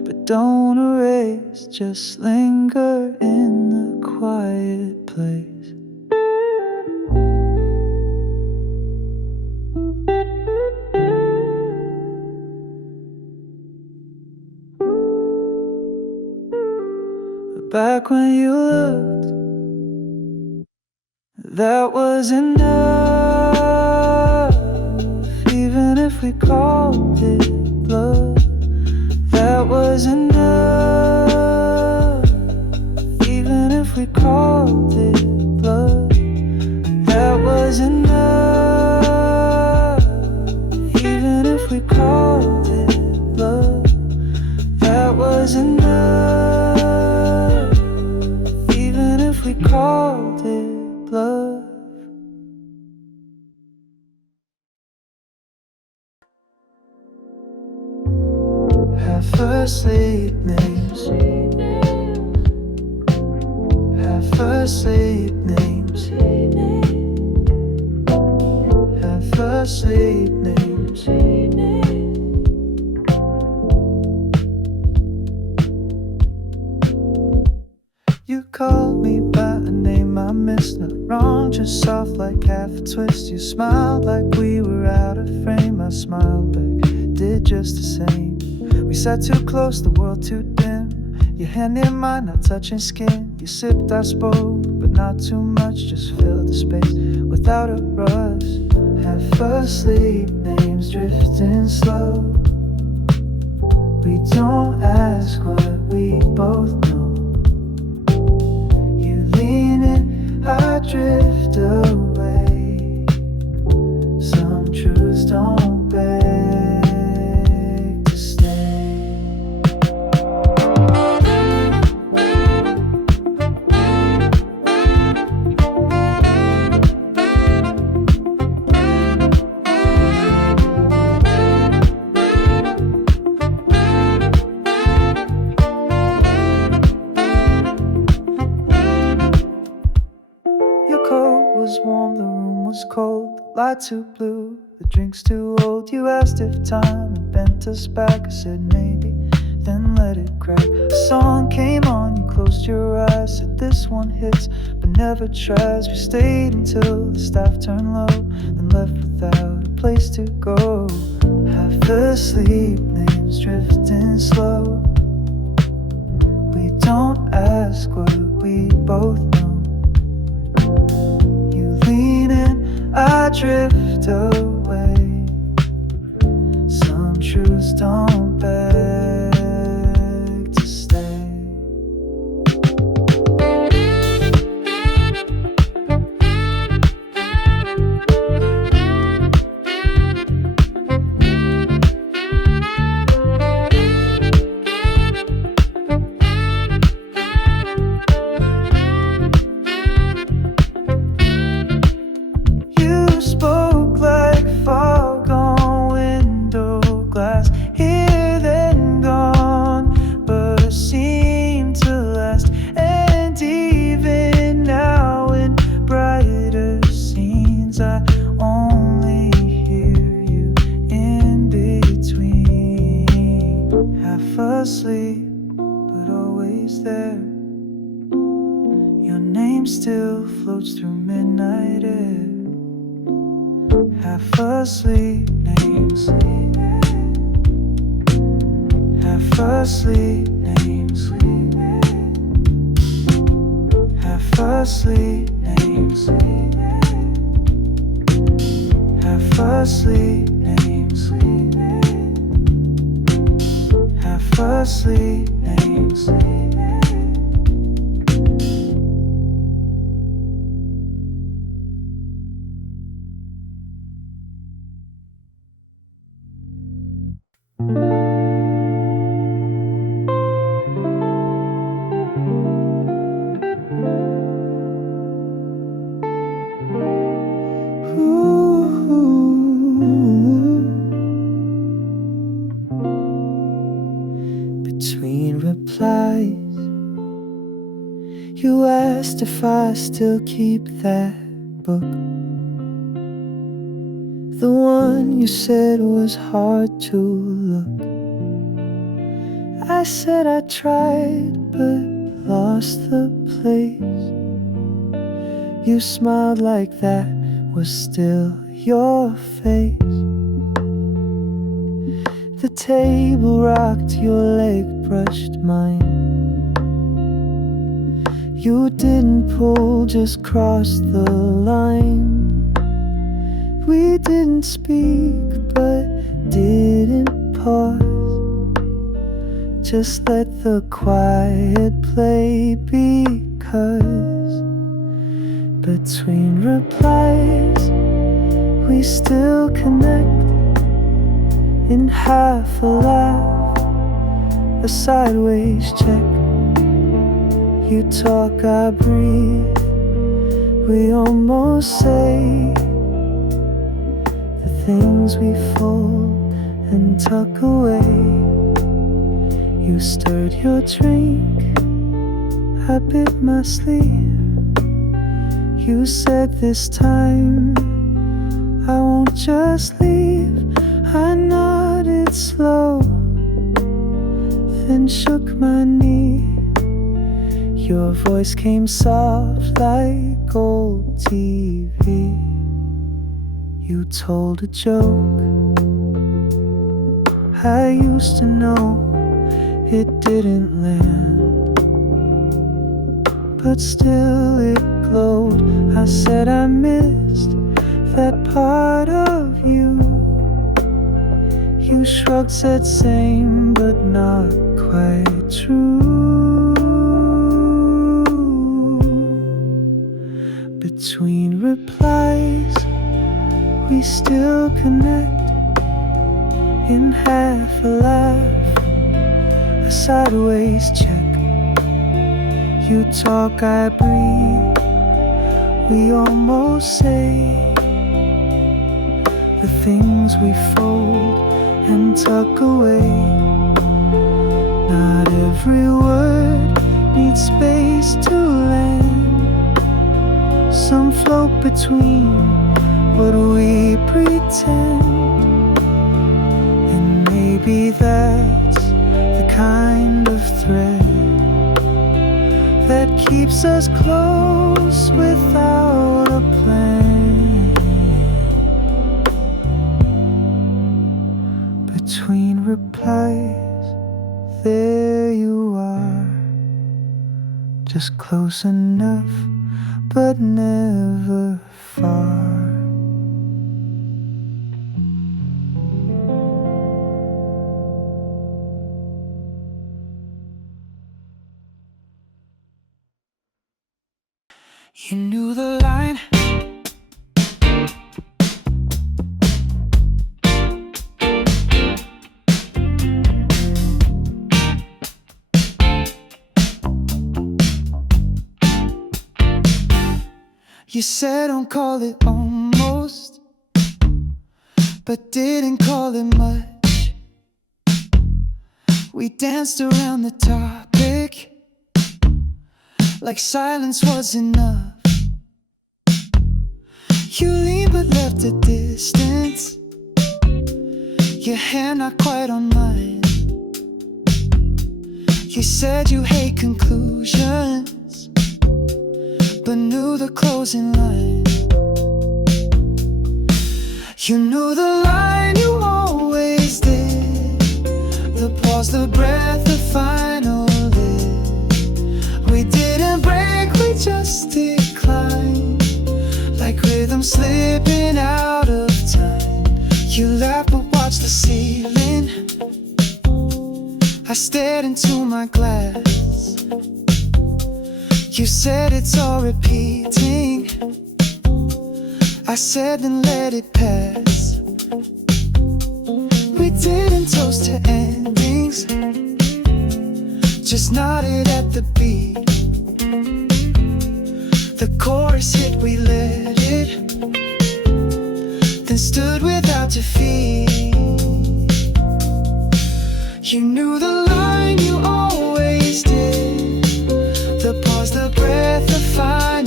but don't erase, just linger in the quiet place. Back when you looked, that was enough. Even if we called it love, that was enough. Even if we called it love, that was enough. Even if we called it love, that was enough. Even if we called it love. Half asleep names, half asleep names, half asleep names. You called me by a name I missed, not wrong, just soft like half a twist. You smiled like we were out of frame. I smiled back, did just the same. We sat too close, the world too dim. Your hand in mine, not touching skin. You sipped, I spoke, but not too much. Just filled the space without a rush. Half asleep names drifting slow. We don't ask what we both know. I drift away. Some truths don't beg to stay. Cold, the light too blue, the drink's too old. You asked if time had bent us back. I said maybe, then let it crack. A song came on, you closed your eyes, said this one hits but never tries. We stayed until the staff turned low, then left without a place to go. Half asleep names drifting slow. We don't ask what we both know. I drift away. Some truths don't beg to stay. Asleep, but always there. Your name still floats through midnight air. Half asleep names, half asleep names, half asleep names, half asleep names, half asleep names. Between replies I still keep that book, the one you said was hard to look. I said I tried but lost the place. You smiled like that was still your face. The table rocked, your leg brushed mine. You didn't pull, just crossed the line. We didn't speak, but didn't pause. Just let the quiet play, because between replies we still connect. In half a laugh, a sideways check. You talk, I breathe. We almost say the things we fold and tuck away. You stirred your drink, I bit my sleeve. You said this time I won't just leave. I nodded slow, then shook my knee. Your voice came soft like old TV. You told a joke I used to know, it didn't land, but still it glowed. I said I missed that part of you. You shrugged, said same, but not quite true. Between replies we still connect. In half a laugh, a sideways check. You talk, I breathe. We almost say the things we fold and tuck away. Not every word needs space to land. Some float between what we pretend. Maybe that's the kind of thread that keeps us close without a plan. Between replies, there you are, just close enough, but never far. You knew the line. You said don't call it almost, but didn't call it much. We danced around the topic like silence was enough. You leaned but left a distance, your hand not quite on mine. You said you hate conclusions, but knew the closing line. You knew the line, you always did. The pause, the breath, the final lift. We didn't break, we just declined, like rhythm slipping out of time. You laughed but watched the ceiling. I stared into my glass. You said it's all repeating. I said then let it pass. We didn't toast to endings, just nodded at the beat. The chorus hit, we let it, then stood without defeat. You knew the line, you always did. The pause, the breath, the final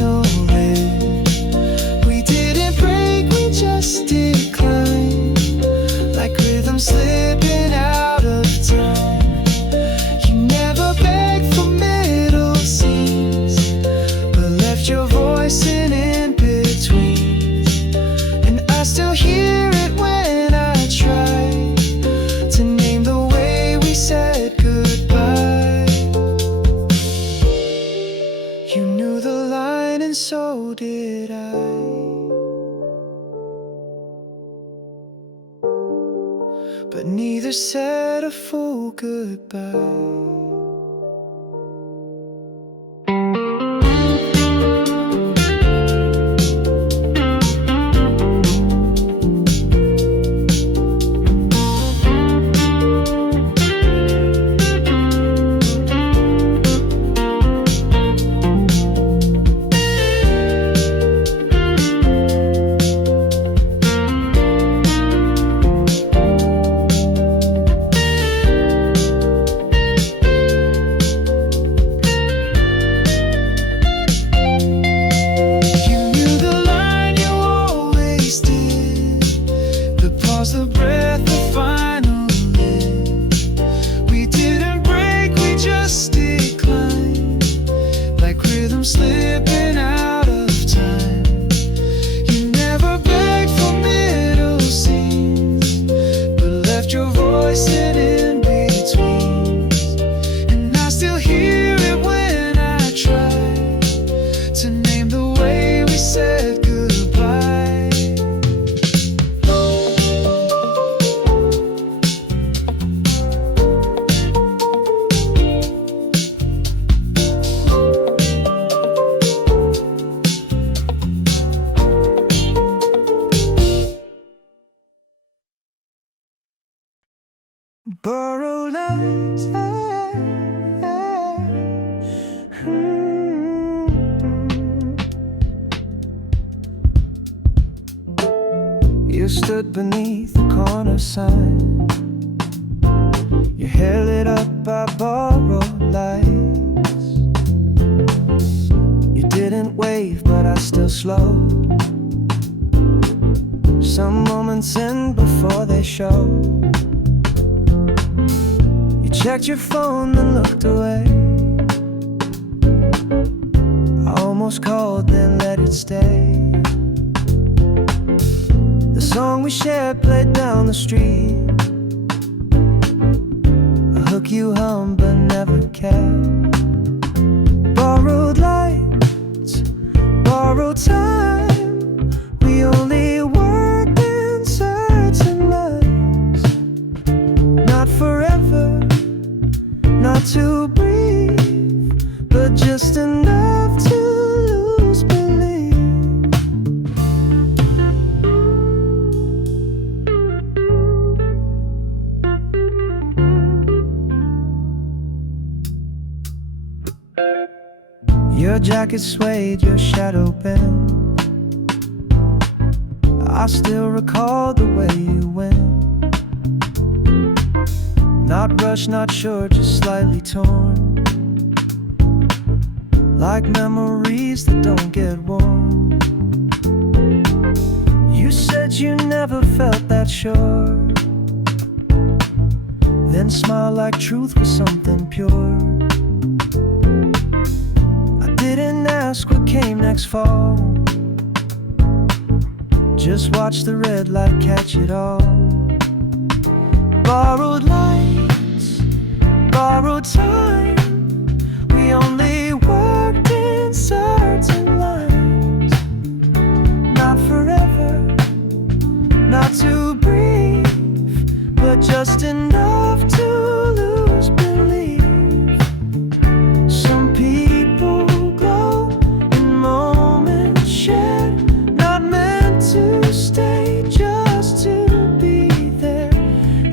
but neither said a full goodbye. Borrowed lights, You stood beneath the corner sign, your hair lit up by borrowed lights. You didn't wave, but I still slowed. Some moments in before they showed. Checked your phone and looked away. I almost called then let it stay. The song we shared played down the street, a hook you hummed but never kept. Borrowed lights, borrowed time. We only worked in certain lives, not forever, not to breathe, but just enough to lose belief. Your jacket swayed, your shadow bent. I still recall the way you went. Not rushed, not sure, just slightly torn, like memories that don't get worn. You said you never felt that sure, then smiled like truth was something pure. I didn't ask what came next fall, just watch the red light catch it all. Borrowed lights, borrowed time. We only worked in certain lines, not forever, not to breathe, but just enough to lose belief. Some people glow in moments shared, not meant to stay, just to be there.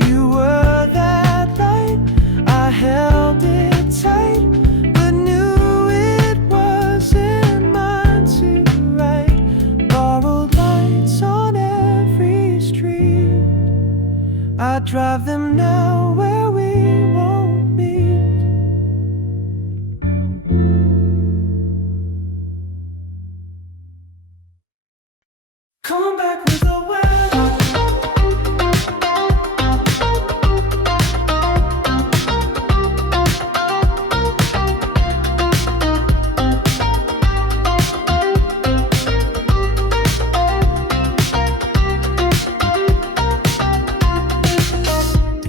You were that light, I held it tight, but knew it wasn't mine to write. Borrowed lights on every street, I drive them now where we won't meet. Come back with the weather.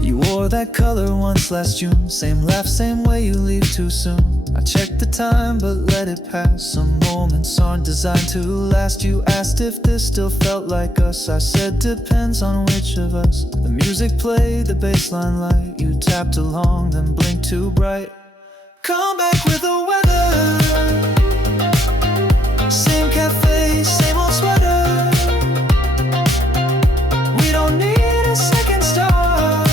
You wore that color once last June. Same laugh, same way you leave too soon. I checked the time but let it pass. Some moments aren't designed to last. You asked if this still felt like us. I said depends on which of us. The music played, the bassline light. You tapped along, then blinked too bright. Come back with the weather. Same cafe, same old sweater. We don't need a second star.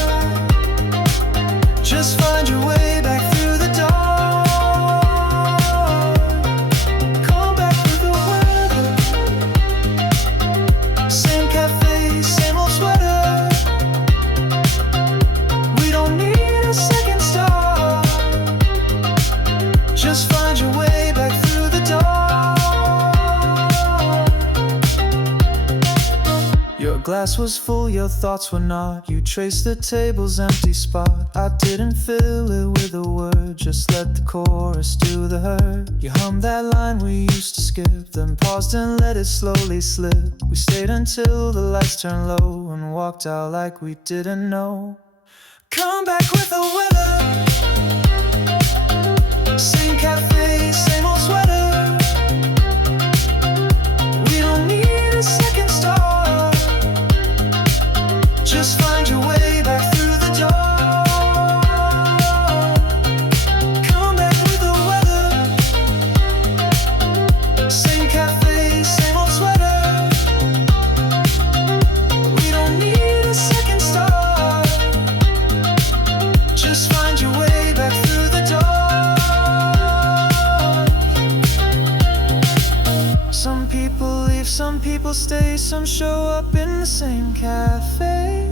Just find your way back through the dark. Come back with the weather. Same cafe, same old sweater. We don't need a second star. Just find your way back through the dark. Your glass was full, your thoughts were not. You traced the table's empty spot. I didn't fill it with a word, just let the chorus do the hurt. You hummed that line we used to skip, then paused and let it slowly slip. We stayed until the lights turned low and walked out like we didn't know. Come back with the weather. Same cafe, same old sweater. We don't need a second star. Just find your way back through the dark. Come back with the weather. Same cafe, same old sweater. We don't need a second star. Just find your way back through the dark. Some people leave, some people stay, some show up in the same cafe.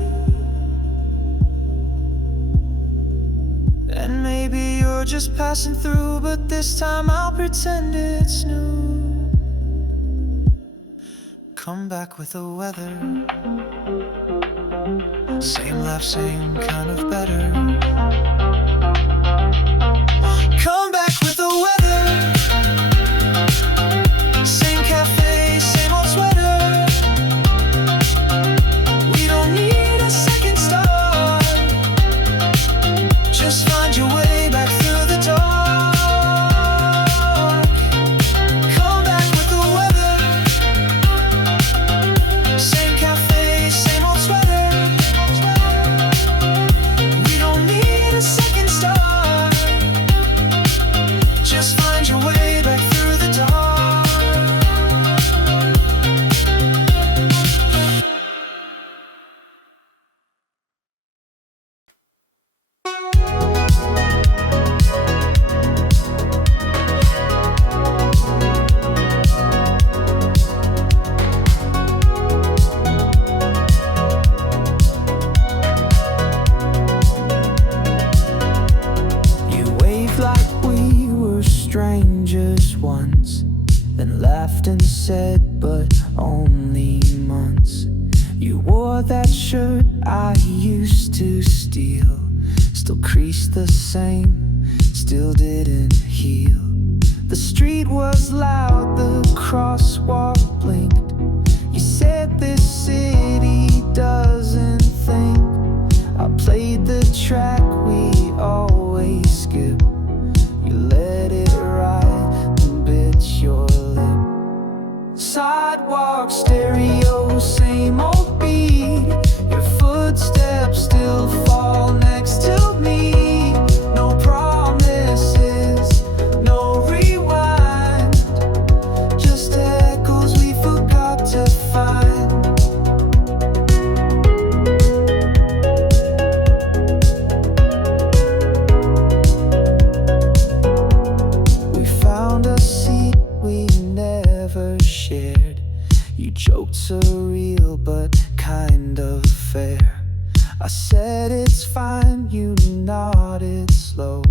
And maybe you're just passing through, but this time I'll pretend it's new. Come back with the weather. Same laugh, same kind of better. Come back with the weather. Same cafe, same old sweater. We don't need a second star. Just find your way back through the dark. Come back with the weather. Same cafe, same old sweater. We don't need a second star. Just find your way back through the dark. You waved like we were strangers once, then laughed and said, but only months. You wore that shirt I used to steal, still creased the same, still didn't heal. The street was loud, the crosswalk blinked. You said this city doesn't think. I played the track we always skip. You let it ride and bit your lip. Sidewalk stereo, same old beat. Your footsteps still fall next to me. No promises, no rewind. Just echoes we forgot to find. We found a seat we never shared. You joked surreal but kind of fair. I said it's fine, you nodded slow.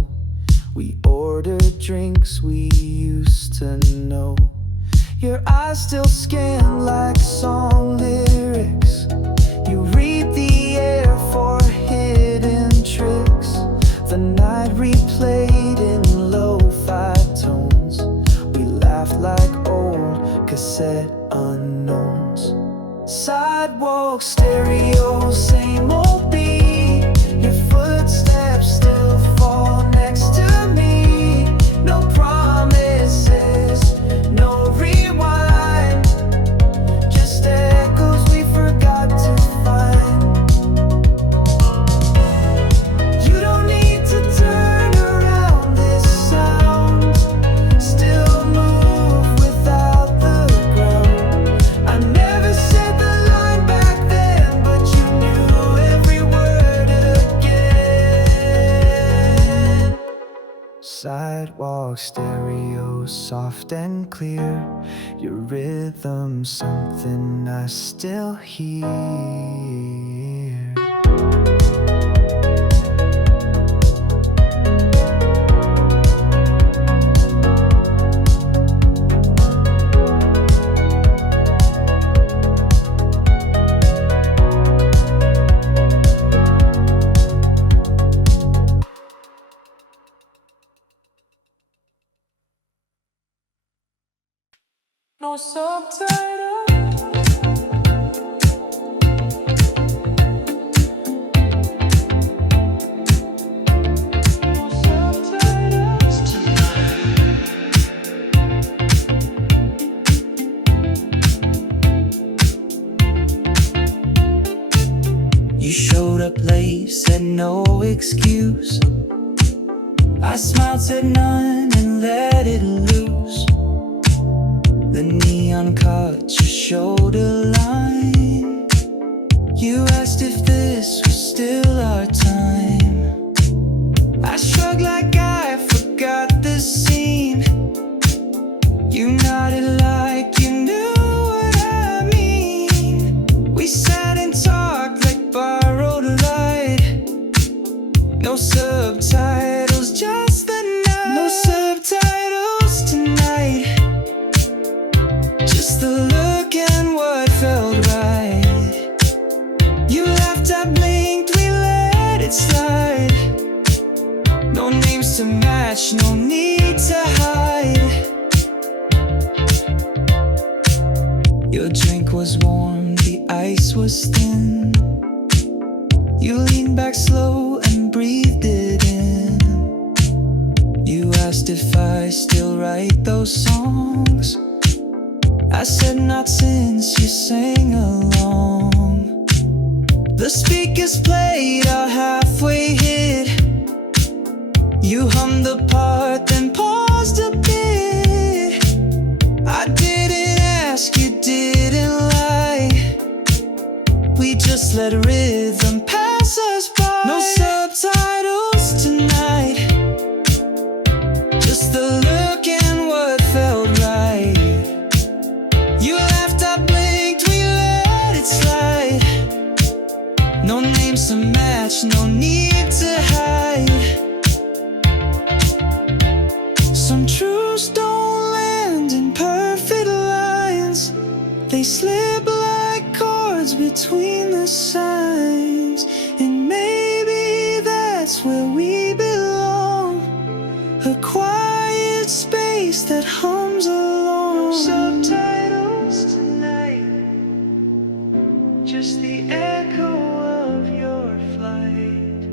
We ordered drinks we used to know. Your eyes still scan like song lyrics. You read the air for hidden tricks. The night replayed in lo-fi tones. We laughed like old cassette unknowns. Sidewalk stereo, same old beat. Your footsteps still fall next to me. No sidewalk stereo, soft and clear. Your rhythm, something I still hear. No subtitle. You showed up late, said no excuse. I smiled, said none, and let it loose. The neon caught your shoulder line. You asked if this was still our time. I shrugged like I forgot the scene. You nodded like you knew what I mean. We sat and talked like borrowed light. No subtitles, just the night. No subtitles tonight. Just the look and what felt right. You laughed, I blinked, we let it slide. No names to match, no need to hide. Your drink was warm, the ice was thin. You leaned back slow and breathed it in. You asked if I still write those songs. I said not since you sang along. The speakers played our halfway hit. You hummed the part, then paused a bit. I didn't ask, you didn't lie. We just let rhythm pass us by. No subtitles tonight. Just the look and what felt right. You laughed, I blinked, we let it slide. No names to match, no need to hide. Some truths don't land in perfect lines. They slip like chords between the signs. And maybe that's where we belong. A quiet space that hums along. Subtitles tonight. Just the echo of your flight.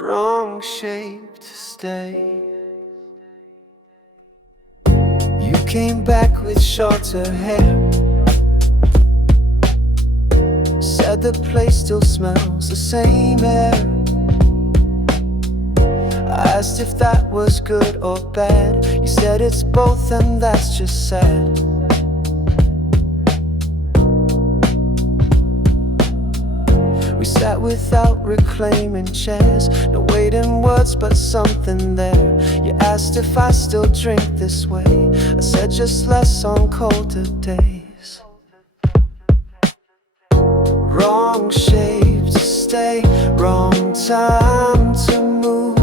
Wrong shape to stay. You came back with shorter hair. Said the place still smells the same air. I asked if that was good or bad. You said it's both and that's just sad. We sat without reclaiming chairs. No waiting words but something there. You asked if I still drink this way. I said just less on colder days. Wrong shape to stay, wrong time to move.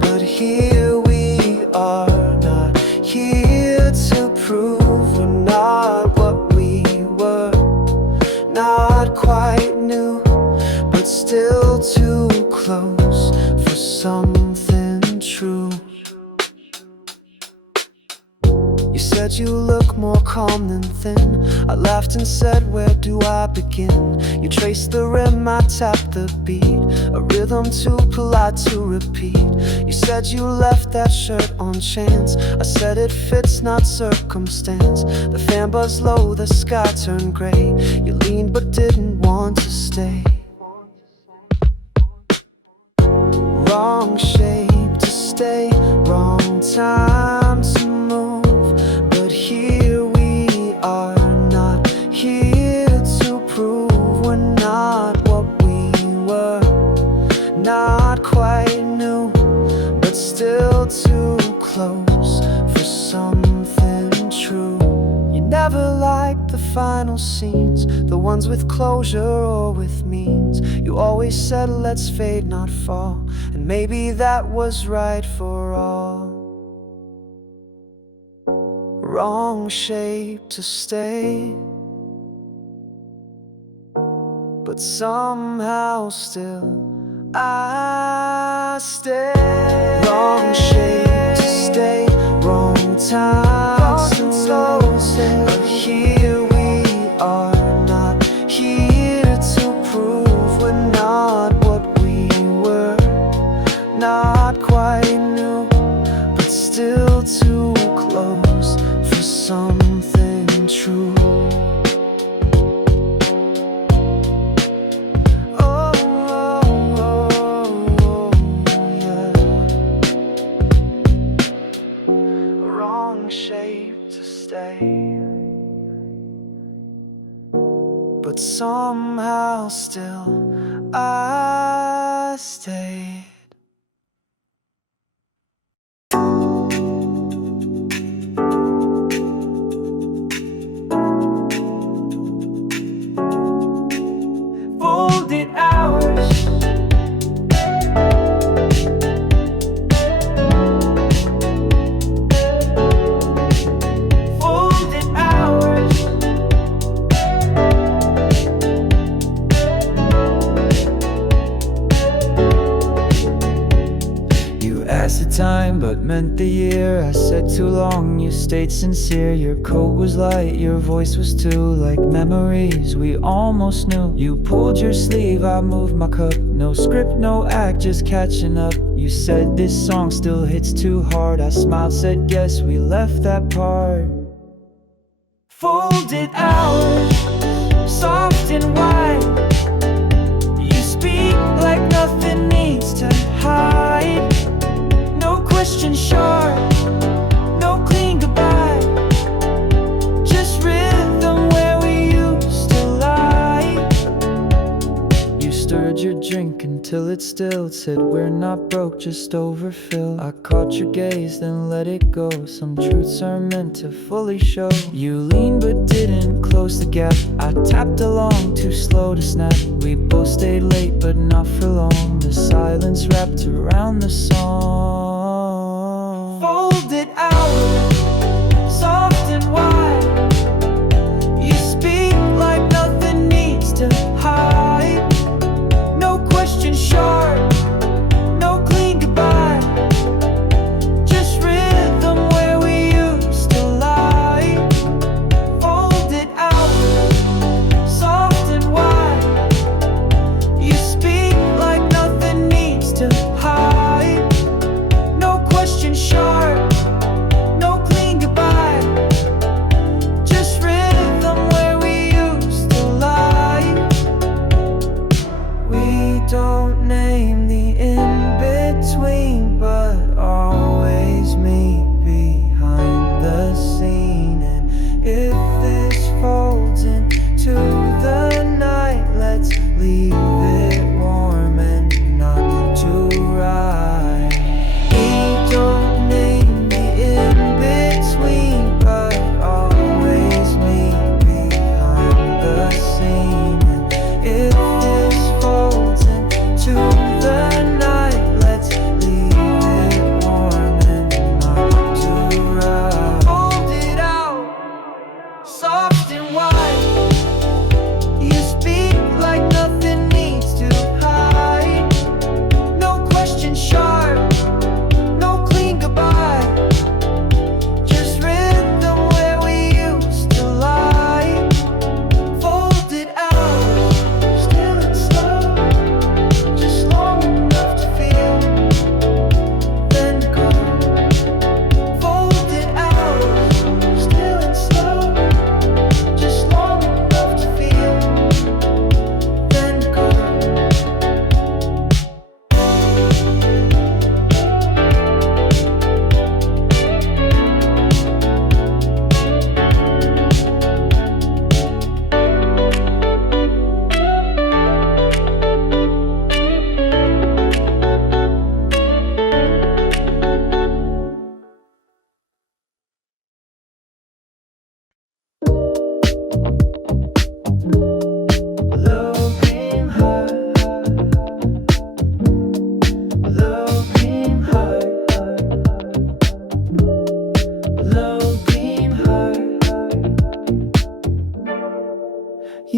But here we are, not here to prove we're not what we were. Not quite new, but still too close for something true. You said you look more calm than thin. I laughed and said, where do I begin? You traced the rim, I tapped the beat. A rhythm too polite to repeat. You said you left that shirt on chance. I said it fits, not circumstance. The fan buzzed low, the sky turned gray. You leaned but didn't want to stay. Wrong shape to stay, wrong time to move. But here we are, not here to prove we're not what we were. something true. You never liked the final scenes, the ones with closure or with means. You always said let's fade, not fall, and maybe that was right for all. Wrong shape to stay, but somehow still I stay. Wrong shape to stay, wrong time to close it. But here we are, not here to prove we're not what we were. Not quite new, but still too close for something true. Shape to stay, but somehow still I stayed. Folded hours, time, but meant the year. I said too long, you stayed sincere. Your coat was light, your voice was too like memories we almost knew. You pulled your sleeve, I moved my cup. No script, no act, just catching up. You said this song still hits too hard. I smiled, said guess we left that part. Folded hours, soft and white. You speak like nothing needs to hide. No question sharp, no clean goodbye. Just rhythm where we used to lie. You stirred your drink until it stilled. Said we're not broke, just overfill. I caught your gaze, then let it go. Some truths are meant to fully show. You leaned but didn't close the gap. I tapped along, too slow to snap. We both stayed late, but not for long. The silence wrapped around the song. Folded hours, soft and white. You speak like nothing needs to hide. No question sharp, no clean goodbye. Just rhythm where we used to lie. Folded hours, soft and white. You speak like nothing needs to hide.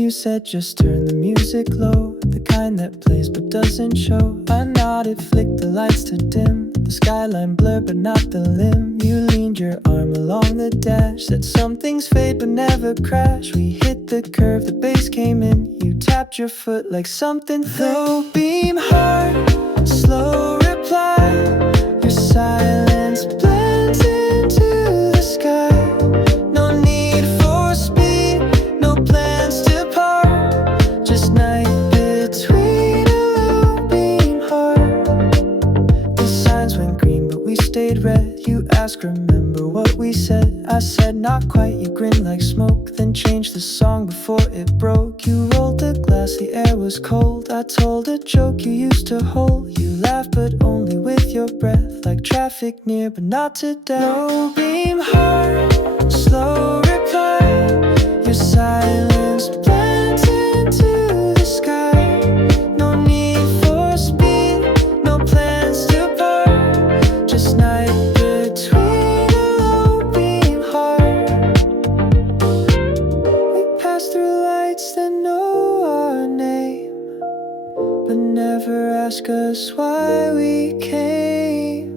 You said just turn the music low, the kind that plays but doesn't show. I nodded, flicked the lights to dim, the skyline blurred but not the limb. You leaned your arm along the dash, said some things fade but never crash. We hit the curve, the bass came in, you tapped your foot like something low beam heart, slow reply. Your silence blends into the sky. No need for speed, no plans to part, just night between a low beam heart. The signs went green but we stayed red. You asked, remember what we said? I said not quite, you grinned like smoke, then changed the song before it broke. You rolled the glass, the air was cold. I told a joke you used to hold. You laughed but only with your breath, like traffic near but not to death. No beam heart, slow reply. Your silence blends into the sky. No need for speed, no plans to part, just night between a low beam heart. We passed through lights that know our name, but never ask us why we came.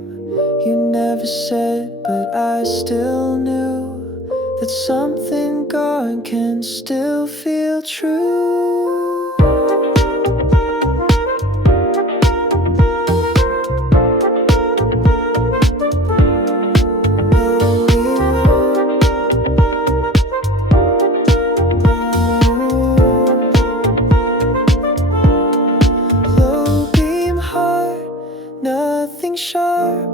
You never said, but I still knew that something gone can still feel true. Low beam heart, nothing sharp,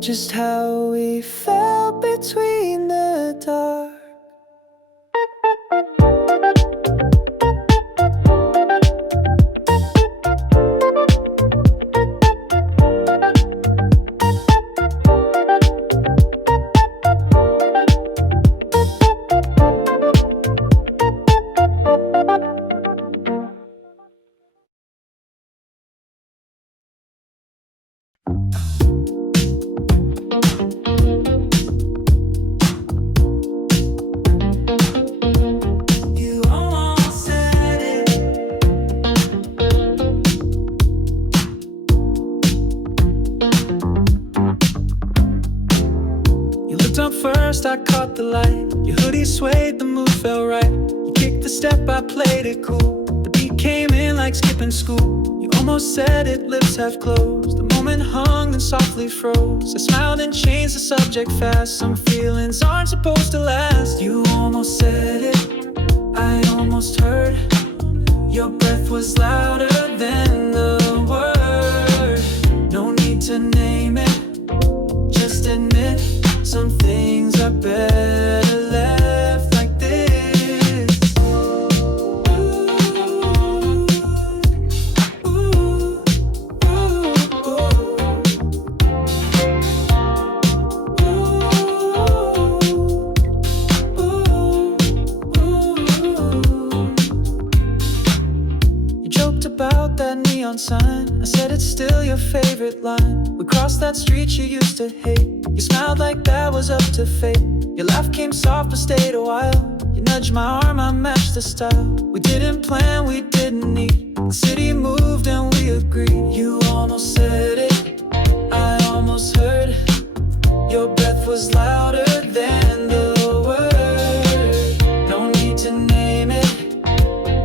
just how we felt between the dark. You almost said it. You looked up first, I caught the light. Your hoodie swayed, the move felt right. You kicked the step, I played it cool. The beat came in like skipping school. You almost said it, lips half closed. The moment hung, then softly froze. I smiled and changed the subject fast. Some feelings aren't supposed to last. You almost said it, I almost heard. Your breath was louder than the word. No need to name it, just admit some things are better left like this. Ooh, ooh, ooh, You joked about that neon sign. I said it's still your favorite line. We crossed that street you used to hate. You smiled like that was up to fate. Your laugh came soft but stayed a while. You nudged my arm, I matched the style. We didn't plan, we didn't need. The city moved and we agreed. You almost said it, I almost heard. Your breath was louder than the word. No need to name it,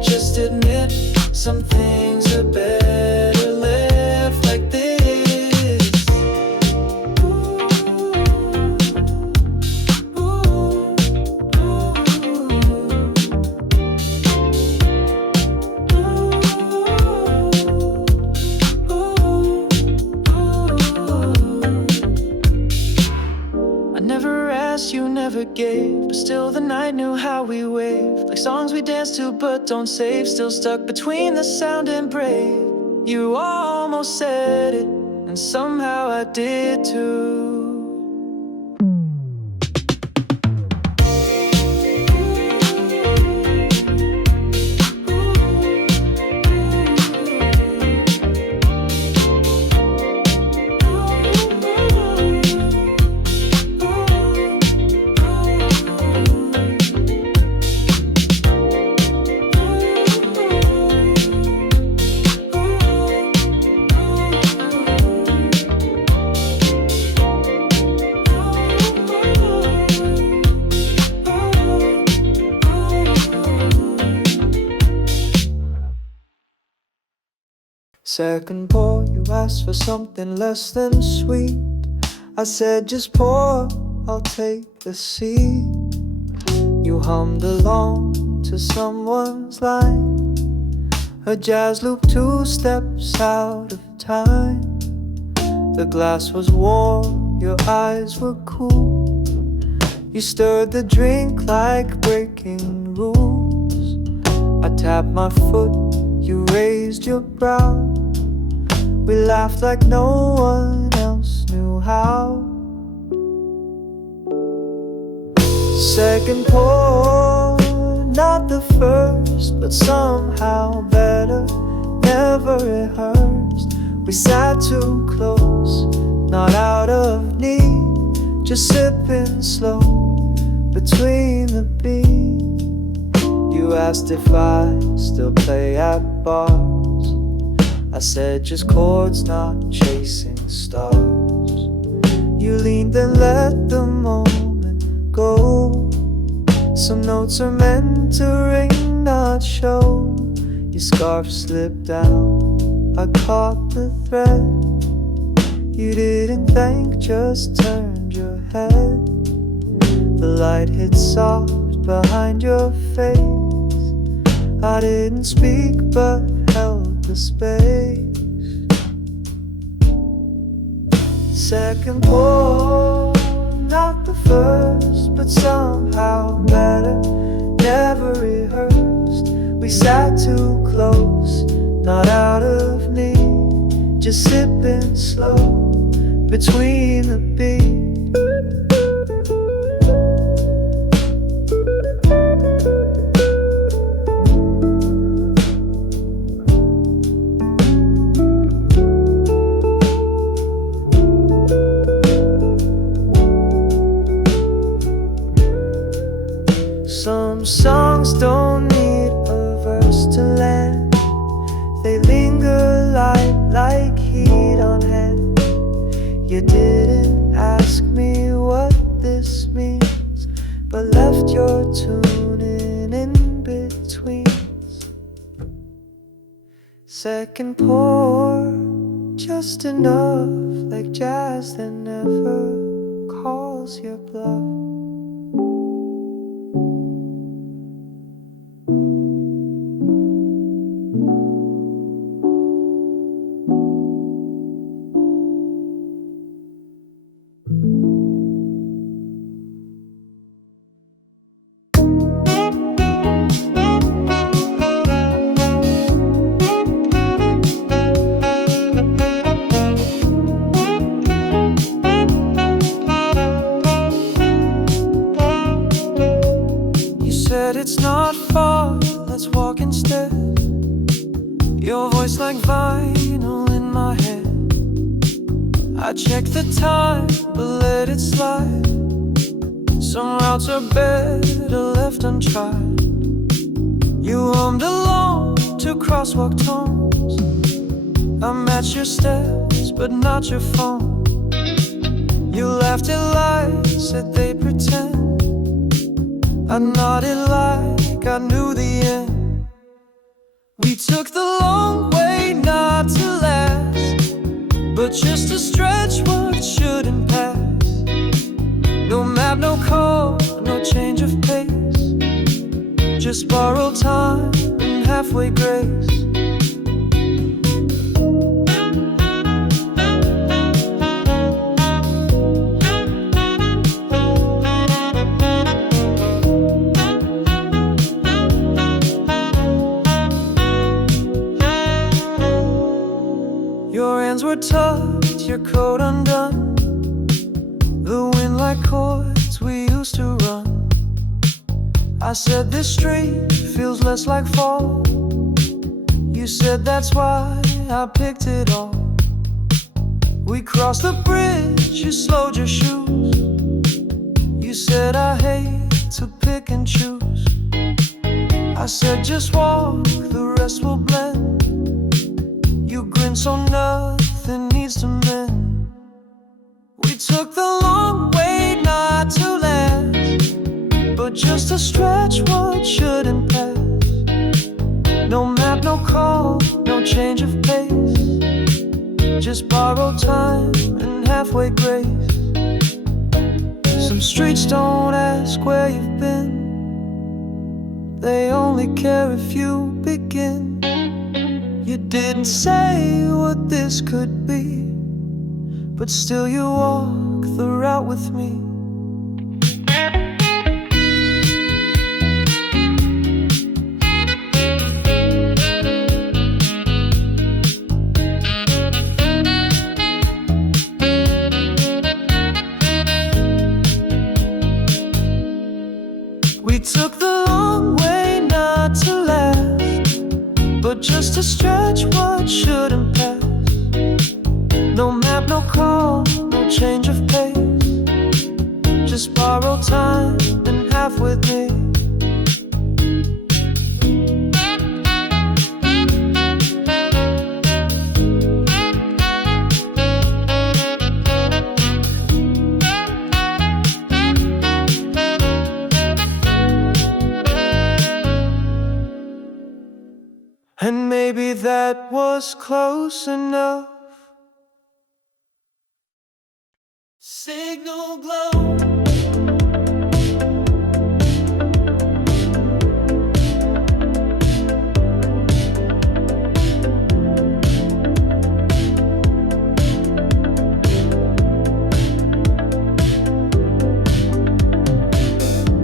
just admit some things are better left like this. I never asked, you never gave, but still the night knew how we waved. Like songs we dance to but don't save, still stuck between the sound and brave. You almost said it, and somehow I did too. Second pour, you asked for something less than sweet. I said just pour, I'll take a seat. You hummed along to someone's line, a jazz loop 2 steps out of time. The glass was warm, your eyes were cool. You stirred the drink like breaking rules. I tapped my foot, you raised your brow. We laughed like no one else knew how. Second pour, not the first, but somehow better, never rehearsed. We sat too close, not out of need, just sipping slow between the beats. You asked if I still play at bars. I said just chords, not chasing stars. You leaned and let the moment go. Some notes are meant to ring, not show. Your scarf slipped down, I caught the thread. You didn't thank, just turned your head. The light hit soft behind your face. I didn't speak but held the space. Second pour, not the first, but somehow better, never rehearsed. We sat too close, not out of need, just sipping slow between the beats. Some songs don't need a verse to land. They linger light like heat on hand. You didn't ask me what this means, but left your tuning in between. Second pour, just enough, like jazz that never calls your bluff. It's not far, let's walk instead. Your voice like vinyl in my head. I check the time, but let it slide. Some routes are better left untried. You hummed along to crosswalk tones. I matched your steps, but not your phone. You laughed at lies, said they pretend. I nodded like I knew the end. We took the long way not to last, but just to stretch what shouldn't pass. No map, no call, no change of pace, just borrowed time and halfway grace. Your hands were tucked, your coat undone. The wind like chords we used to run. I said this street feels less like fall. You said that's why I picked it all. We crossed the bridge, you slowed your shoes. You said I hate to pick and choose. I said just walk, the rest will blend. You grin so nothing needs to mend. We took the long way not to last, but just to stretch what shouldn't pass. No map, no call, no change of pace, Just borrowed time and halfway grace. Some streets don't ask where you've been, they only care if you begin. You didn't say what this could be, but still you walk the route with me. We took the long way not to last, but just to stretch what shouldn't pass. No map, no call, no change of pace. Just borrow time and half with me. And maybe that was close enough. Signal glow.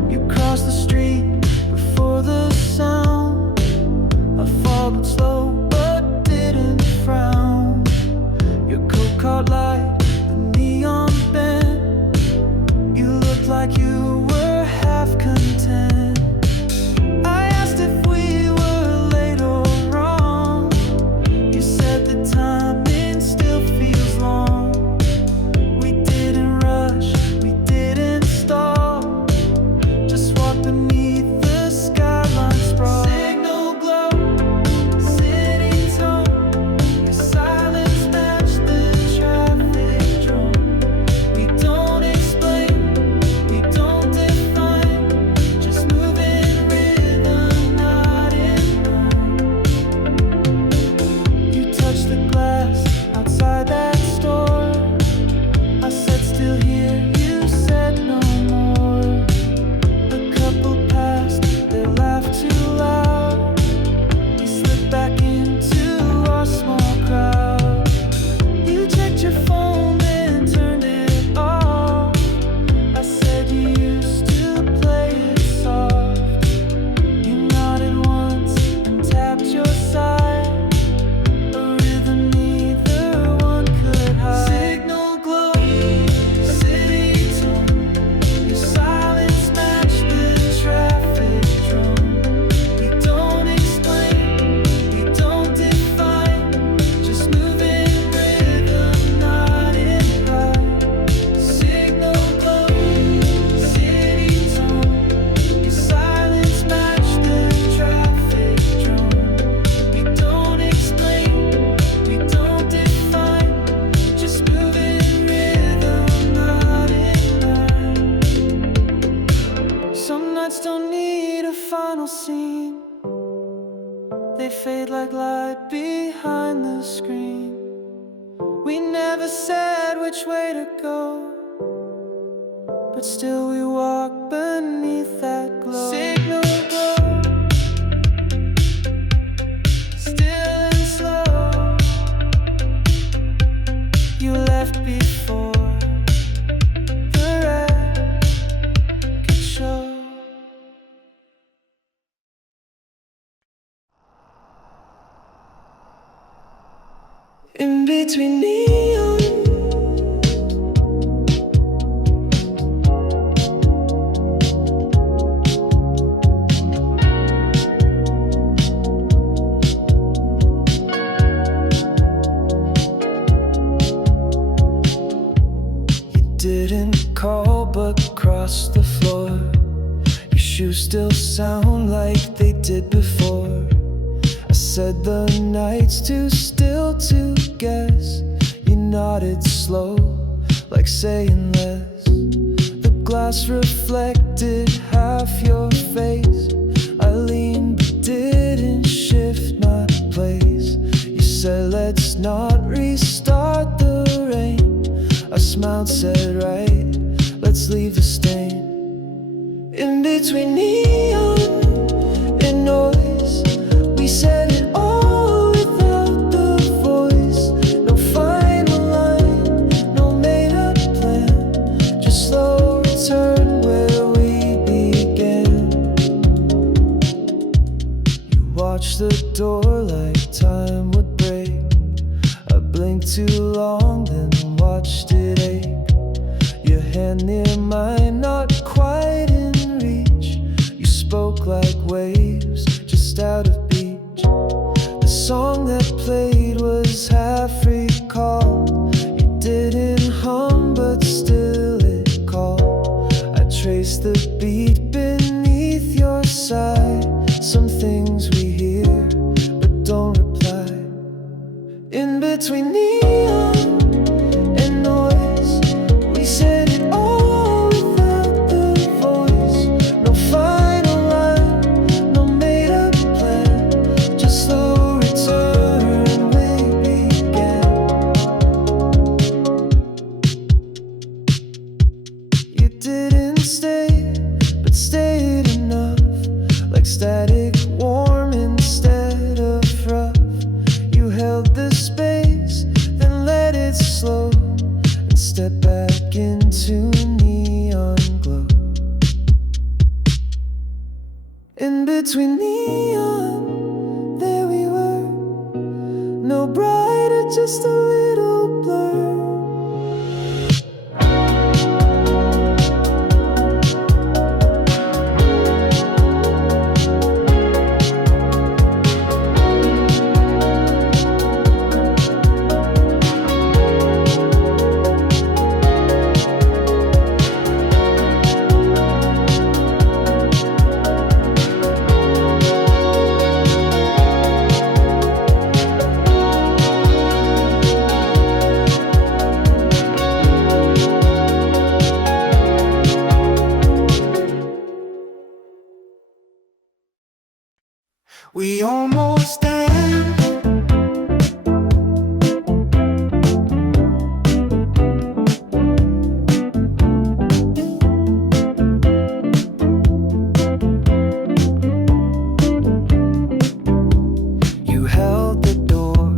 You cross the street before the sound. I followed slow but didn't frown. Your coat caught light, the neon bent. You looked like you were half content. I asked if we were late or wrong. You said the timing still feels long. We didn't rush, we didn't stop, just walked beneath the skyline sprawl. Signal glow, city tone. Your silence matched the traffic drone. We don't explain, we don't define, just move in rhythm, not in line. You touched the glass outside that store. I said still here, you said no more. A couple passed, they laughed too loud. We slipped back into our small crowd. You checked your phone and turned it off. I said you used to play it soft. You nodded once and tapped your side, a rhythm neither one could hide. Signal glow, city tone. Your silence matched the traffic drone. We don't explain, we don't define, just move in rhythm, not in line. Signal glow, city tone. Your silence matched the traffic drone. We don't explain, we don't define, just move in rhythm, not in line. Some nights don't need a final scene, they fade like light behind the screen. We never said which way to go, but still we walk beneath that glow. Signal glow, still and slow. You left before the wreck could show. In between neon, you didn't call but crossed the floor. Your shoes still sound like they did before. I said the night's too still to guess. You nodded slow, like saying less. The glass reflected half your face. I leaned but didn't shift my place. You said let's not restart mouth said right, let's leave the stain. In between neon and noise, we said it all without the voice. No final line, no made up plan, just slow return where we began. You watched the door like time would break. I blinked too long, then watched it ache. Your hand near mine, not quite in reach. You spoke like waves, just out of beach. The song that played was half recalled. You didn't hum, but still it called. I traced the beat beneath your sigh. Some things we hear, but don't reply. In between neon and noise, we said it all without the voice. No final line, no made up plan, just slow return we began. You didn't stay, but stayed enough, like static, warm instead of rough. You held the space, then let it slow, and step back into neon glow. In between neon, there we were, no brighter, just a little blur. We almost there. You held the door,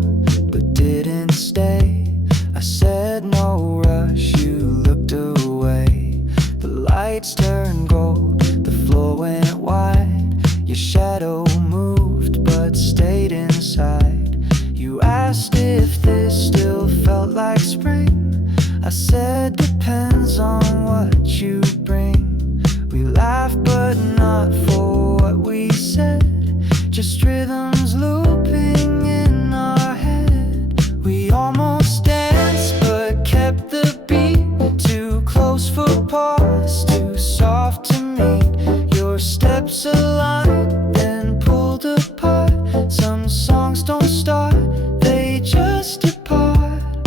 but didn't stay. I said no rush, you looked away. The lights turned gold, the floor went wide. Your shadow moved, but stayed inside. You asked if this still felt like spring. I said depends on what you bring. We laughed, but not for what we said. Just rhythms looping in our head. We almost danced, but kept the beat. Too close for pause, too soft to meet. Your steps aligned, then pulled apart. Some songs don't start, they just depart.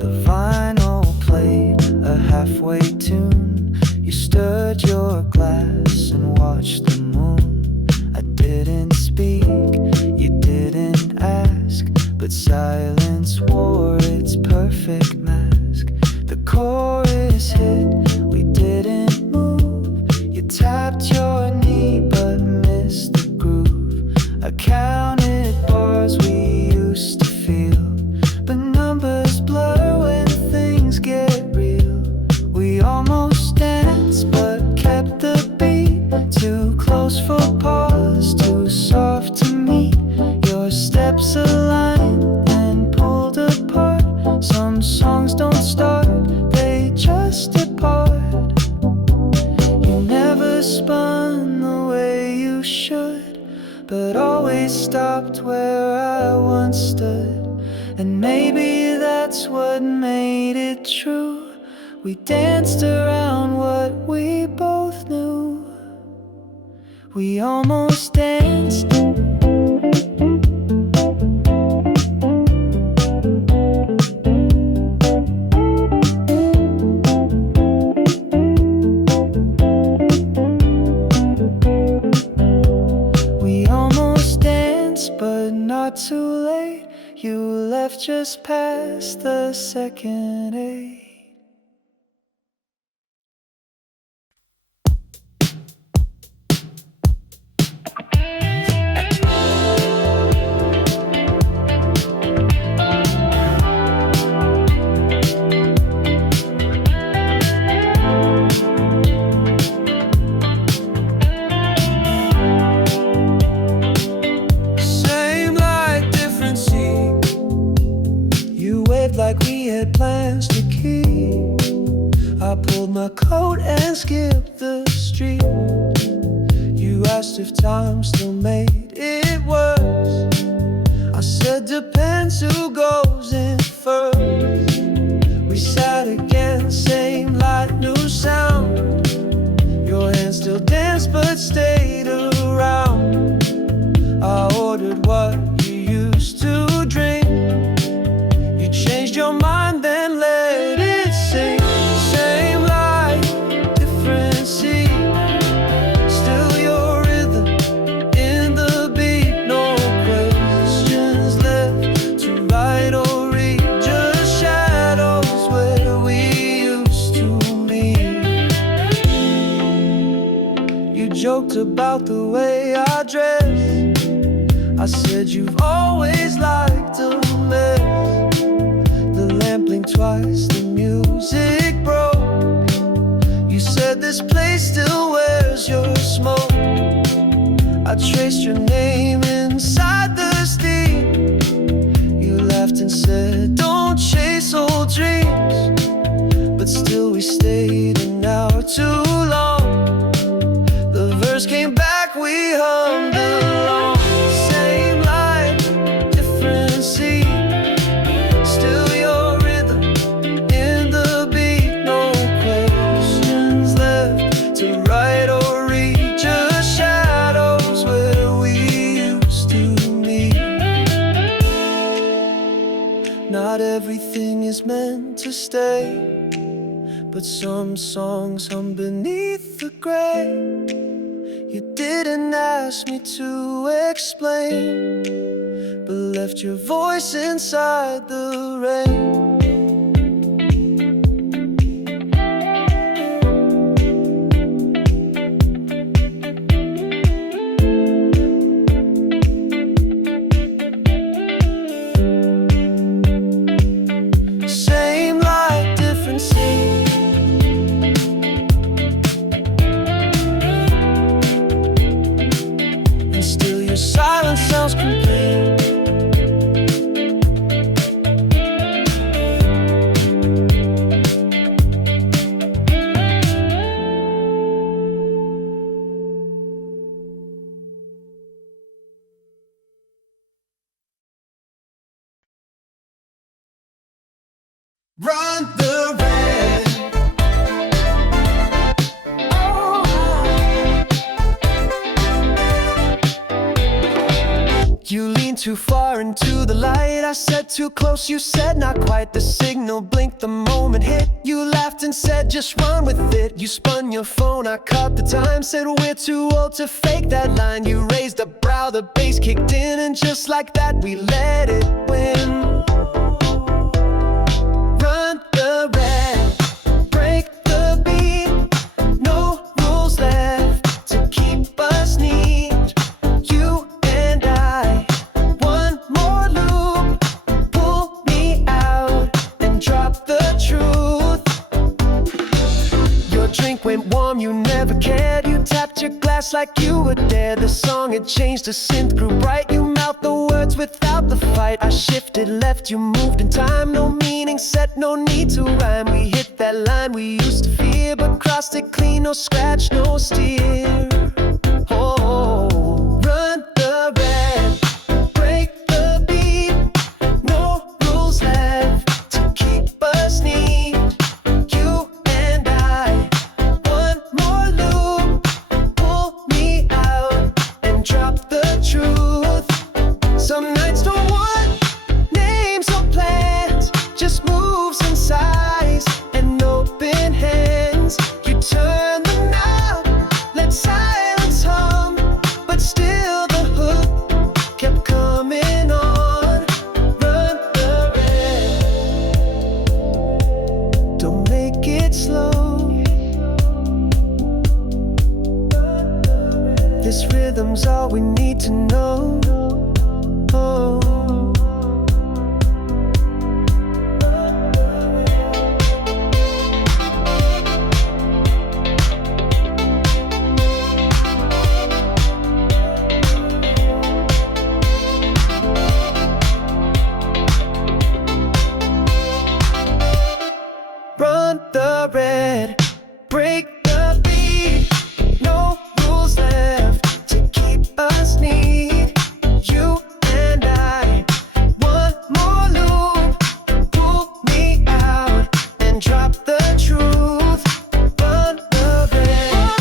The vinyl played a halfway tune. You stirred your glass and watched the moon. I didn't speak, you didn't ask, but silence wore its perfect mask. The chorus hit, we didn't move. You tapped your knee but missed the groove. I counted bars we used to feel, but numbers blur when things get real. We almost danced but kept the beat. Too close for pause, too soft to meet. Your steps aligned, then pulled apart. Some songs don't start, they just depart. You never spun the way you should, but always stopped where I once stood. And maybe that's what made it true. We danced around what we both knew. We almost danced. just past the second 8. Like we had plans to keep. I pulled my coat and skipped the street. You asked if time still made it worse. I said depends who goes in first. We sat again, same light, new sound. Your hand still danced but stayed around. I ordered what you used to drink. Changed your mind, then let it sink. Same light, different sea. Still your rhythm in the beat. No questions left to write or read. Just shadows where we used to meet. You joked about the way I dress. I said you've always liked a mess. Blinked twice, the music broke. You said this place still wears your smoke. I traced your name inside the steam. You laughed and said don't chase old dreams. But still we stayed an hour too long. The verse came back, we hummed along. Same light, different sea. Not everything is meant to stay, but some songs hum beneath the gray. You didn't ask me to explain, but left your voice inside the rain. Silence sounds complete. Run the red. You leaned too far into the light. I said too close, you said not quite. The signal blinked, the moment hit. You laughed and said just run with it. You spun your phone, I caught the time. Said we're too old to fake that line. You raised a brow, the bass kicked in, and just like that we let it win. Run the red, break the beat. No rules left to keep us neat. You and I, one more loop. Pull me out and drop the truth. Your drink went warm, you never cared. You tapped your glass like you were dead. The song had changed, the synth grew bright. You mouthed the words without the fight. I shifted left, you moved in time. No meaning set, no need to rhyme. We hit that line we used to fear, but crossed it clean, no scratch, no steer. Oh, run the red, break the beat. No rules left to keep us neat. You and I, one more loop. Pull me out and drop the truth. Some nights don't want names or plans, just moves and sighs and open hands. You turn the knob, let silence this rhythm's all we need to know. Run the red, break the beat. No rules left to keep us neat. You and I, one more loop. Pull me out and drop the truth. Run the red,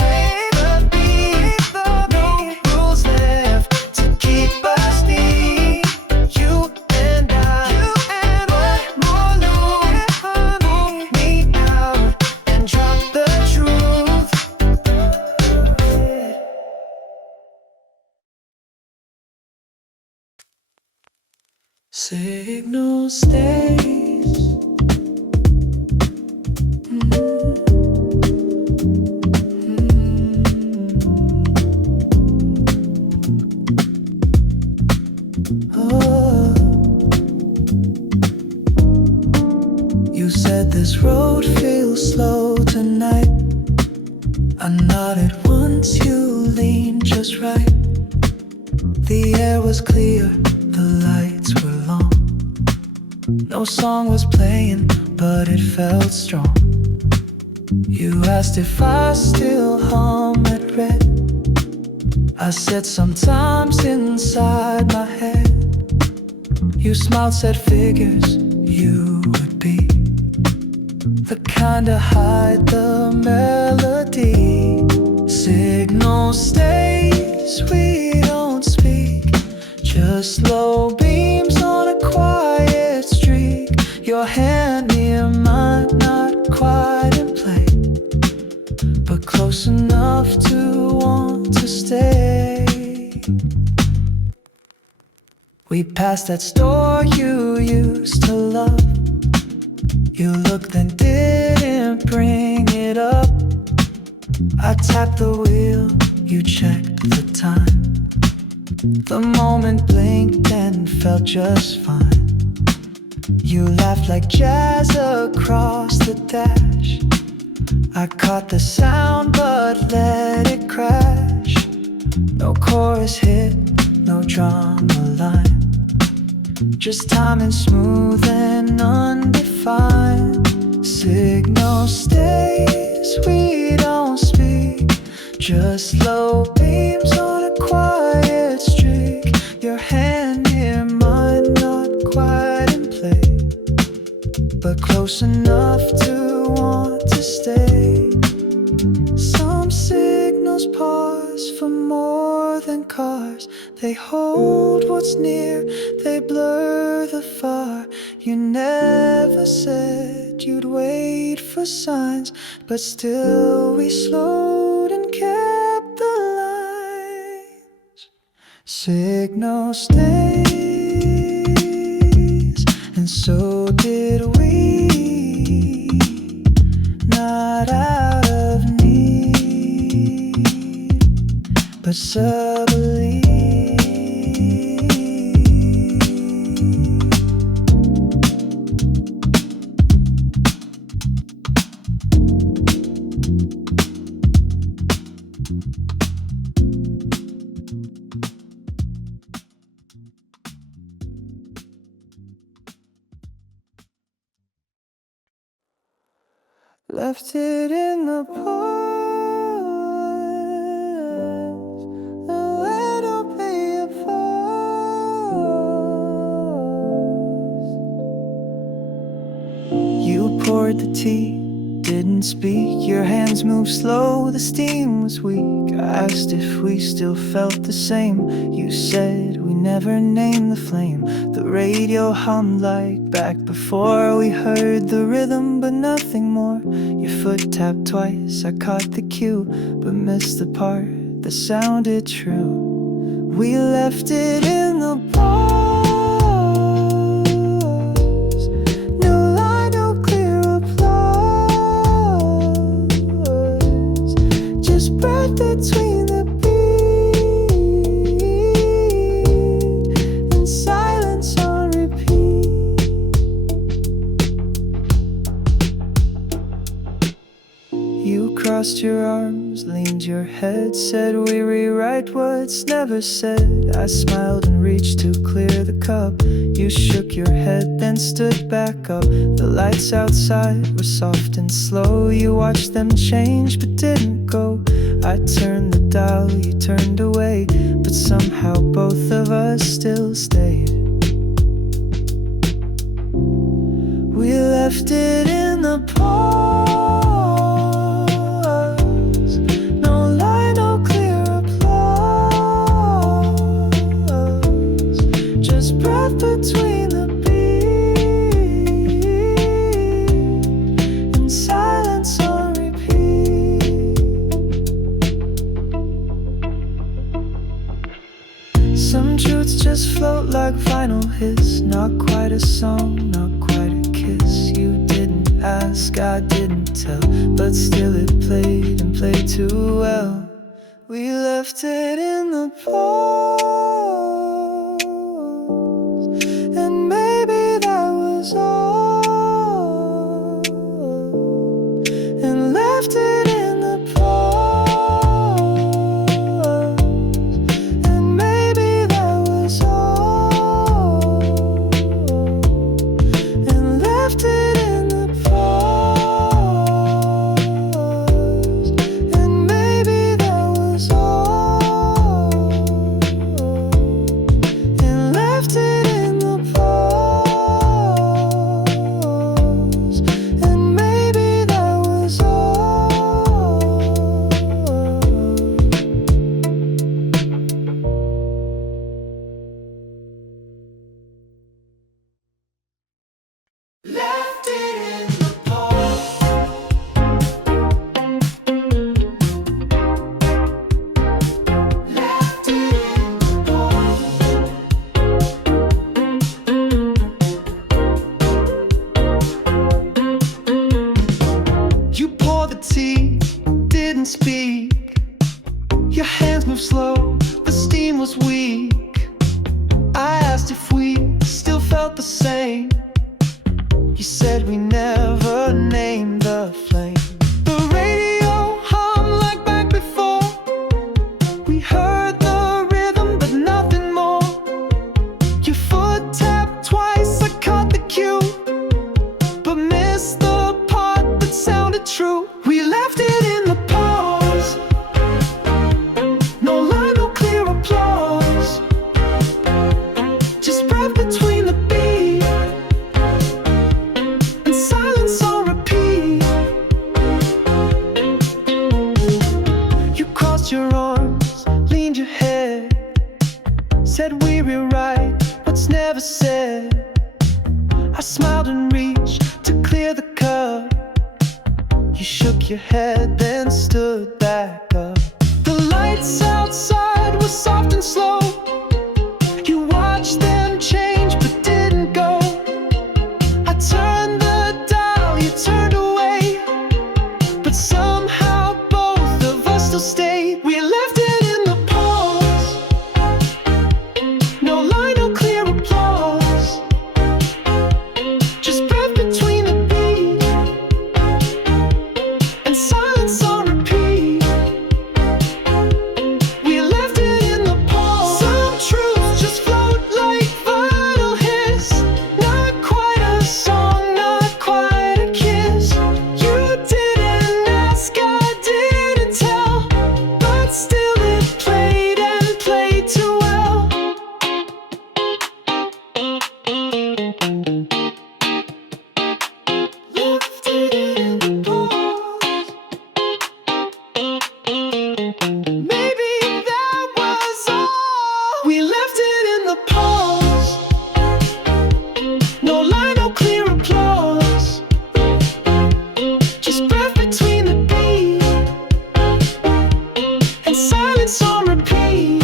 break the beat. No rules left to keep us neat. You and I, one more loop. Pull me out and drop the truth. Signal stays. Oh. You said this road feels slow tonight. I nodded once, you leaned just right. The air was clear, the lights were long. No song was playing, but it felt strong. You asked if I still hum at red. I said sometimes inside my head. You smiled, said figures you would be the kind to hide the melody. Signal stays, we don't speak. Just low beams on a quiet streak. Your hand near mine, not quite in play, but close enough to want to stay. We passed that store you used to love. You looked and didn't bring it up. I tapped the wheel, you checked the time. The moment blinked and felt just fine. You laughed like jazz across the dash. I caught the sound but let it crash. No chorus hit, no drama line. Just timing smooth and undefined. Signal stays, we don't speak. Just low beams on a quiet streak. Your hand near mine, not quite in play, but close enough to want to stay. Some signals pause for more than cars. They hold what's near, they blur the far. You never said you'd wait for signs, but still we slowed and kept the lines. Signal stays, and so did we. Not out of need, but subtly. Left it in the past, and let it be a past. You poured the tea, didn't speak. Your hands moved slow, the steam was weak. I asked if we still felt the same. You said we never named the flame. The radio hummed like back before we heard the rhythm, but nothing more. Your foot tapped twice, I caught the cue, but missed the part that sounded true. We left it in the pause. No line, no clear applause. Just breath between the beats. crossed your arms, leaned your head, said we rewrite what's never said. I smiled and reached to clear the cup. You shook your head, then stood back up. The lights outside were soft and slow. You watched them change but didn't go. I turned the dial, you turned away, but somehow both of us still stayed. We left it in the pause. No lie, no clear applause. Just breath between the beat and silence on repeat. Some truths just float like vinyl hiss. Not quite a song, not quite a kiss. You didn't ask, I didn't tell, but still it played and played too well. We left it in the pause, and maybe that was all. And left it in the pause, and maybe that was all. And left it in the pause, and maybe that was all. And left it in the pause, and maybe that was all. Left it in the pause. Left it in the pause. You poured the tea, didn't speak. Your hands moved slow, the steam was weak. I asked if we still felt the same. You said we never named the flame. The radio hummed like back before. We heard the rhythm but nothing more. Your foot tapped twice, I caught the cue, but missed the part that sounded true. We left it in the pause. No line, no clear applause. Just breath between the beat and silence on repeat. You crossed your arms, leaned your head, said we rewrite what's never said. I smiled and reached to clear the cup. You shook your head, then stood back up. The lights outside were soft and slow. You watched them change but didn't go. I turned the dial, you turned away, but somehow both of us still stayed. We left it in the pause. No line, no clear applause. Just breath between the beat and silence on repeat. We left it in the pause. Some truths just float like vinyl hiss. Not quite a song, not quite a kiss. You didn't ask, I didn't tell, but still it played and played too well. Left it in the pause. Maybe that was all. We left it in the pause. No line, no clear applause. Just breath between the beat and silence on repeat.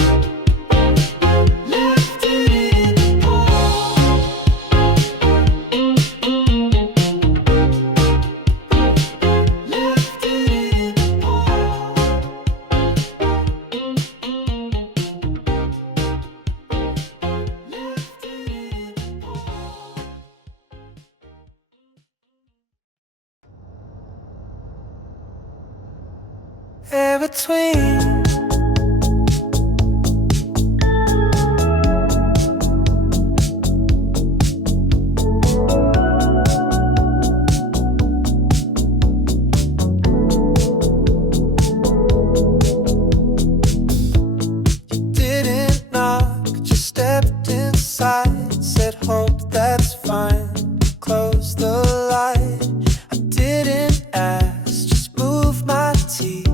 Left it in the pause. Left it in the pause. 「air between. Said hope that's fine, close the light. I didn't ask, just move my teeth.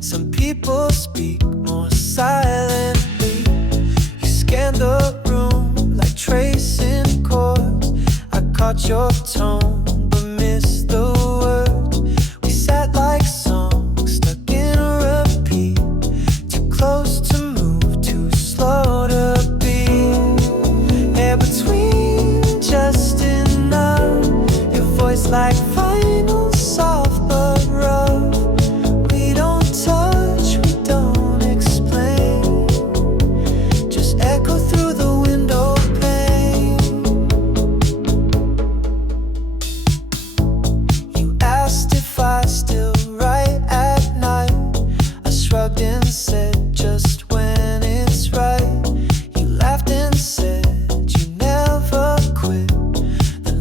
Some people speak more silently. You scanned the room like tracing chords. I caught your tone but missed the words. We sat like songs stuck in a repeat. Too close to move, too slow to be. Between just enough, your voice like vinyl, soft but rough. We don't touch, we don't explain, just echo through the window pane. You asked if I still write at night. I shrugged and said just when it's right. You laughed and said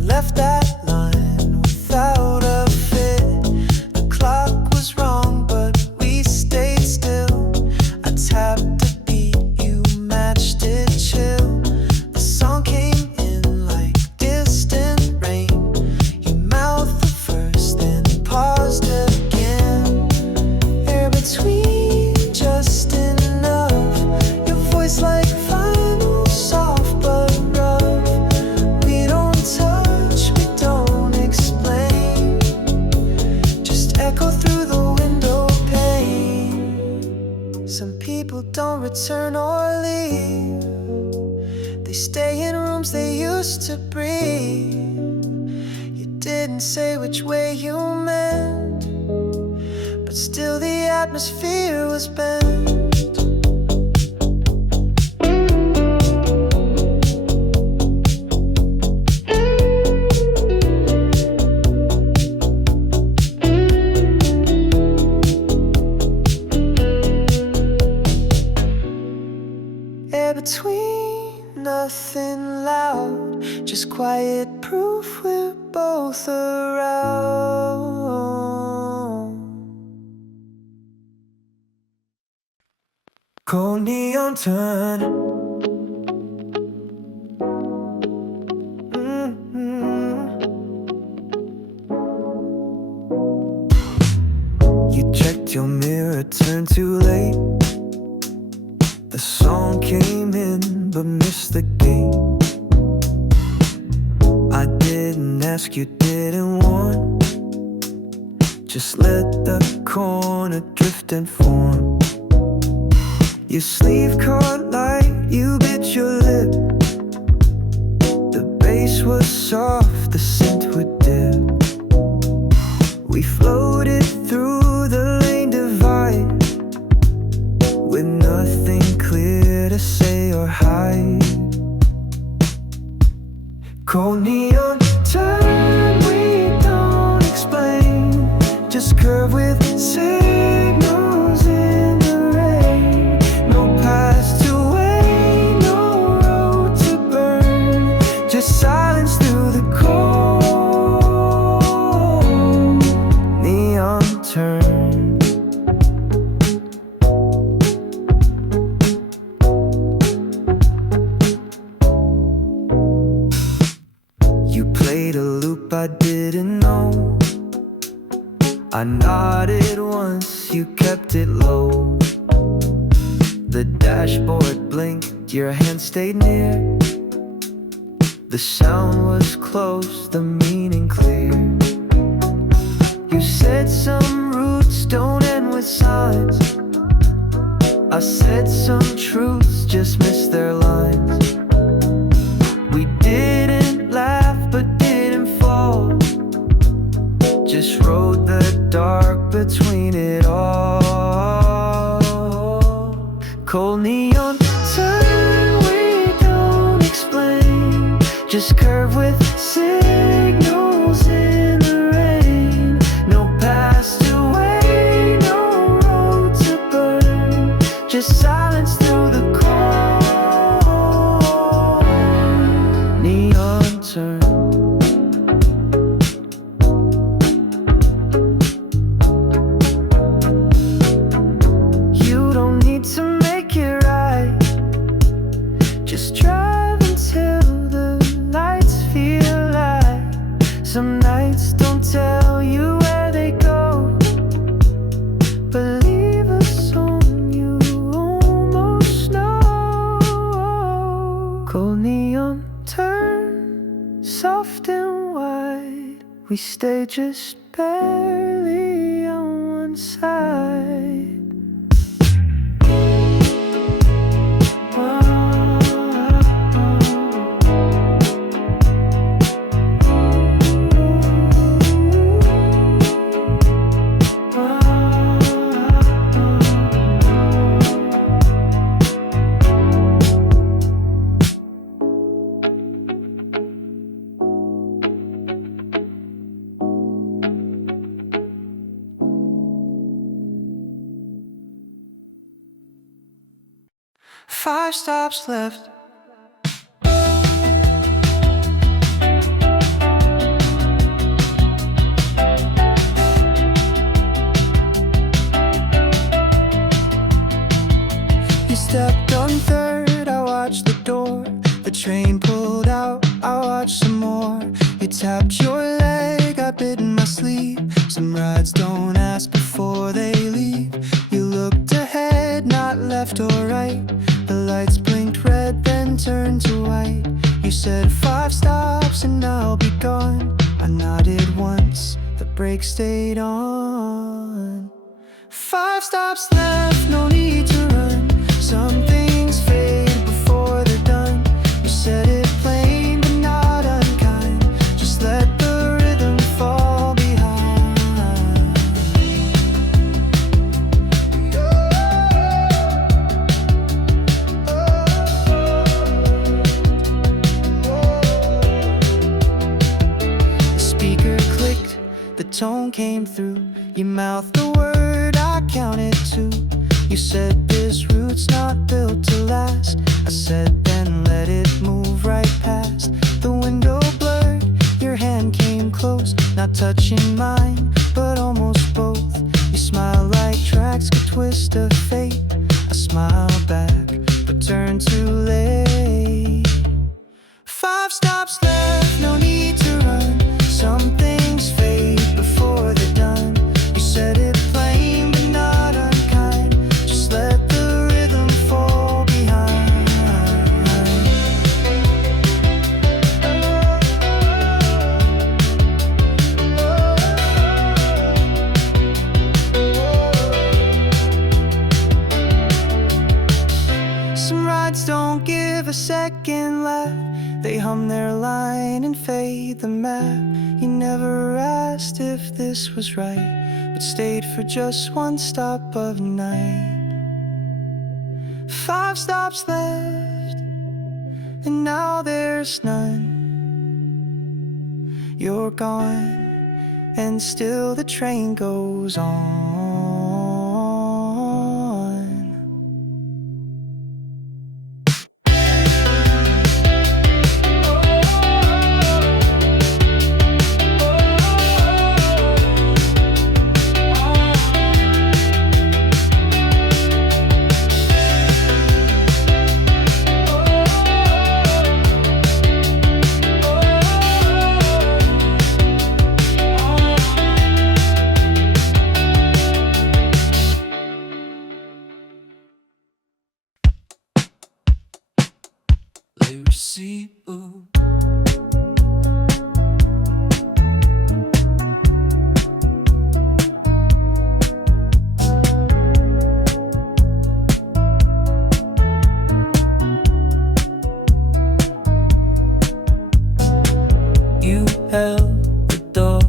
left that line without a fit. The clock was wrong, but we stayed still. I tapped a beat, you matched it chill. The song came in like distant rain. You mouthed the verse, then paused again. Air between just enough, your voice like vinyl, soft but rough. We don't touch, don't explain, just echo through the window pane. Some people don't return or leave. They stay in rooms they used to breathe. You didn't say which way you meant, but still the atmosphere was bent. Between nothing loud, just quiet proof we're both around. Cold neon turn. You checked your mirror, turned too late. The song came in, but missed the gate. I didn't ask, you didn't want. Just let the corner drift and form. Your sleeve caught light, you bit your lip. The bass was soft, the scent would dip. We floated through the lane divide, with nothing clear to say or hide. Cold neon turn, we don't explain, just curve with signals in the rain. No past to wait, no road to burn, just silence through the cold neon turn. I didn't know. I nodded once, you kept it low. The dashboard blinked, your hand stayed near. The sound was close, the meaning clear. You said some roots don't end with signs. I said some truths just missed their lines. We didn't laugh but didn't fall, just rode the dark between it all. Cold neon turn, we don't explain, just curve with signals in the rain. No past away, no road We stay just barely on one side. Five stops left. You stepped on third, I watched the door. The train pulled out, I watched some more. You tapped your leg, I bit in my sleeve. Some rides don't ask before they leave. You looked ahead, not left or right. The lights blinked red, then turned to white. You said 5 stops and I'll be gone. I nodded once, the brakes stayed on. 5 stops left, no need to run. Some things fade before they're done. You said it plain but not unkind. Just let the rhythm fall behind. The speaker clicked, the tone came through. You mouthed the word, I counted 2. You said this route's not built to last. I said then let it move right past. The window blurred, your hand came close, not touching mine, but almost both. You smile like tracks could twist of fate. I smile back, but turned too late. 5 stops left, no need to run. Some things fade before they're done. You said it plain but not unkind. Just let the rhythm fall behind. Some rides don't give a second laugh. They hum their line and fade the map. You never asked if this was right, but stayed for just one stop of night. 5 stops left, and now there's none. You're gone, and still the train goes on. See, ooh. You held the door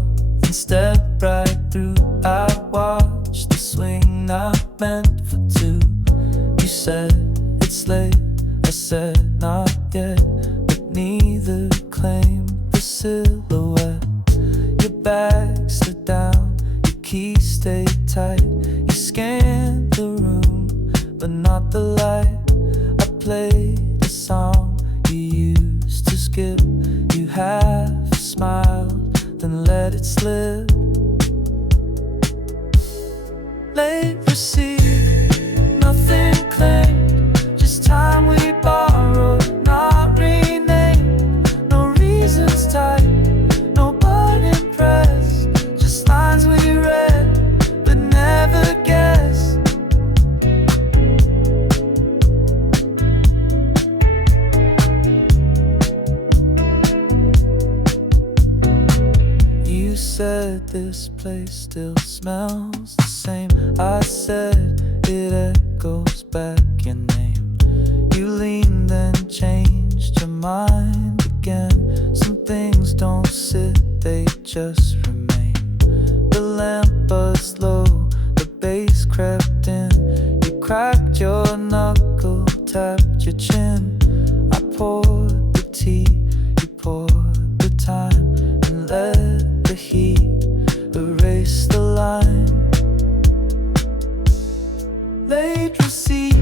and stepped right through. I watched the swing not meant for 2. You said it's late, I said not yet, but neither claimed the silhouette. Your bag slid down, your keys stayed tight. You scanned the room, but not the light. I played a song you used to skip. You half smiled, then let it slip. Late receipt, nothing claimed, just time we borrowed, not real. this place still smells the same. I said it echoes back your name. You leaned and changed your mind again. Some things don't sit, they just remain. The lamp buzzed low, the bass crept in. You cracked your knuckle, tapped your chin. I poured the tea, you poured the time, and let the heat erase the line. Late receipt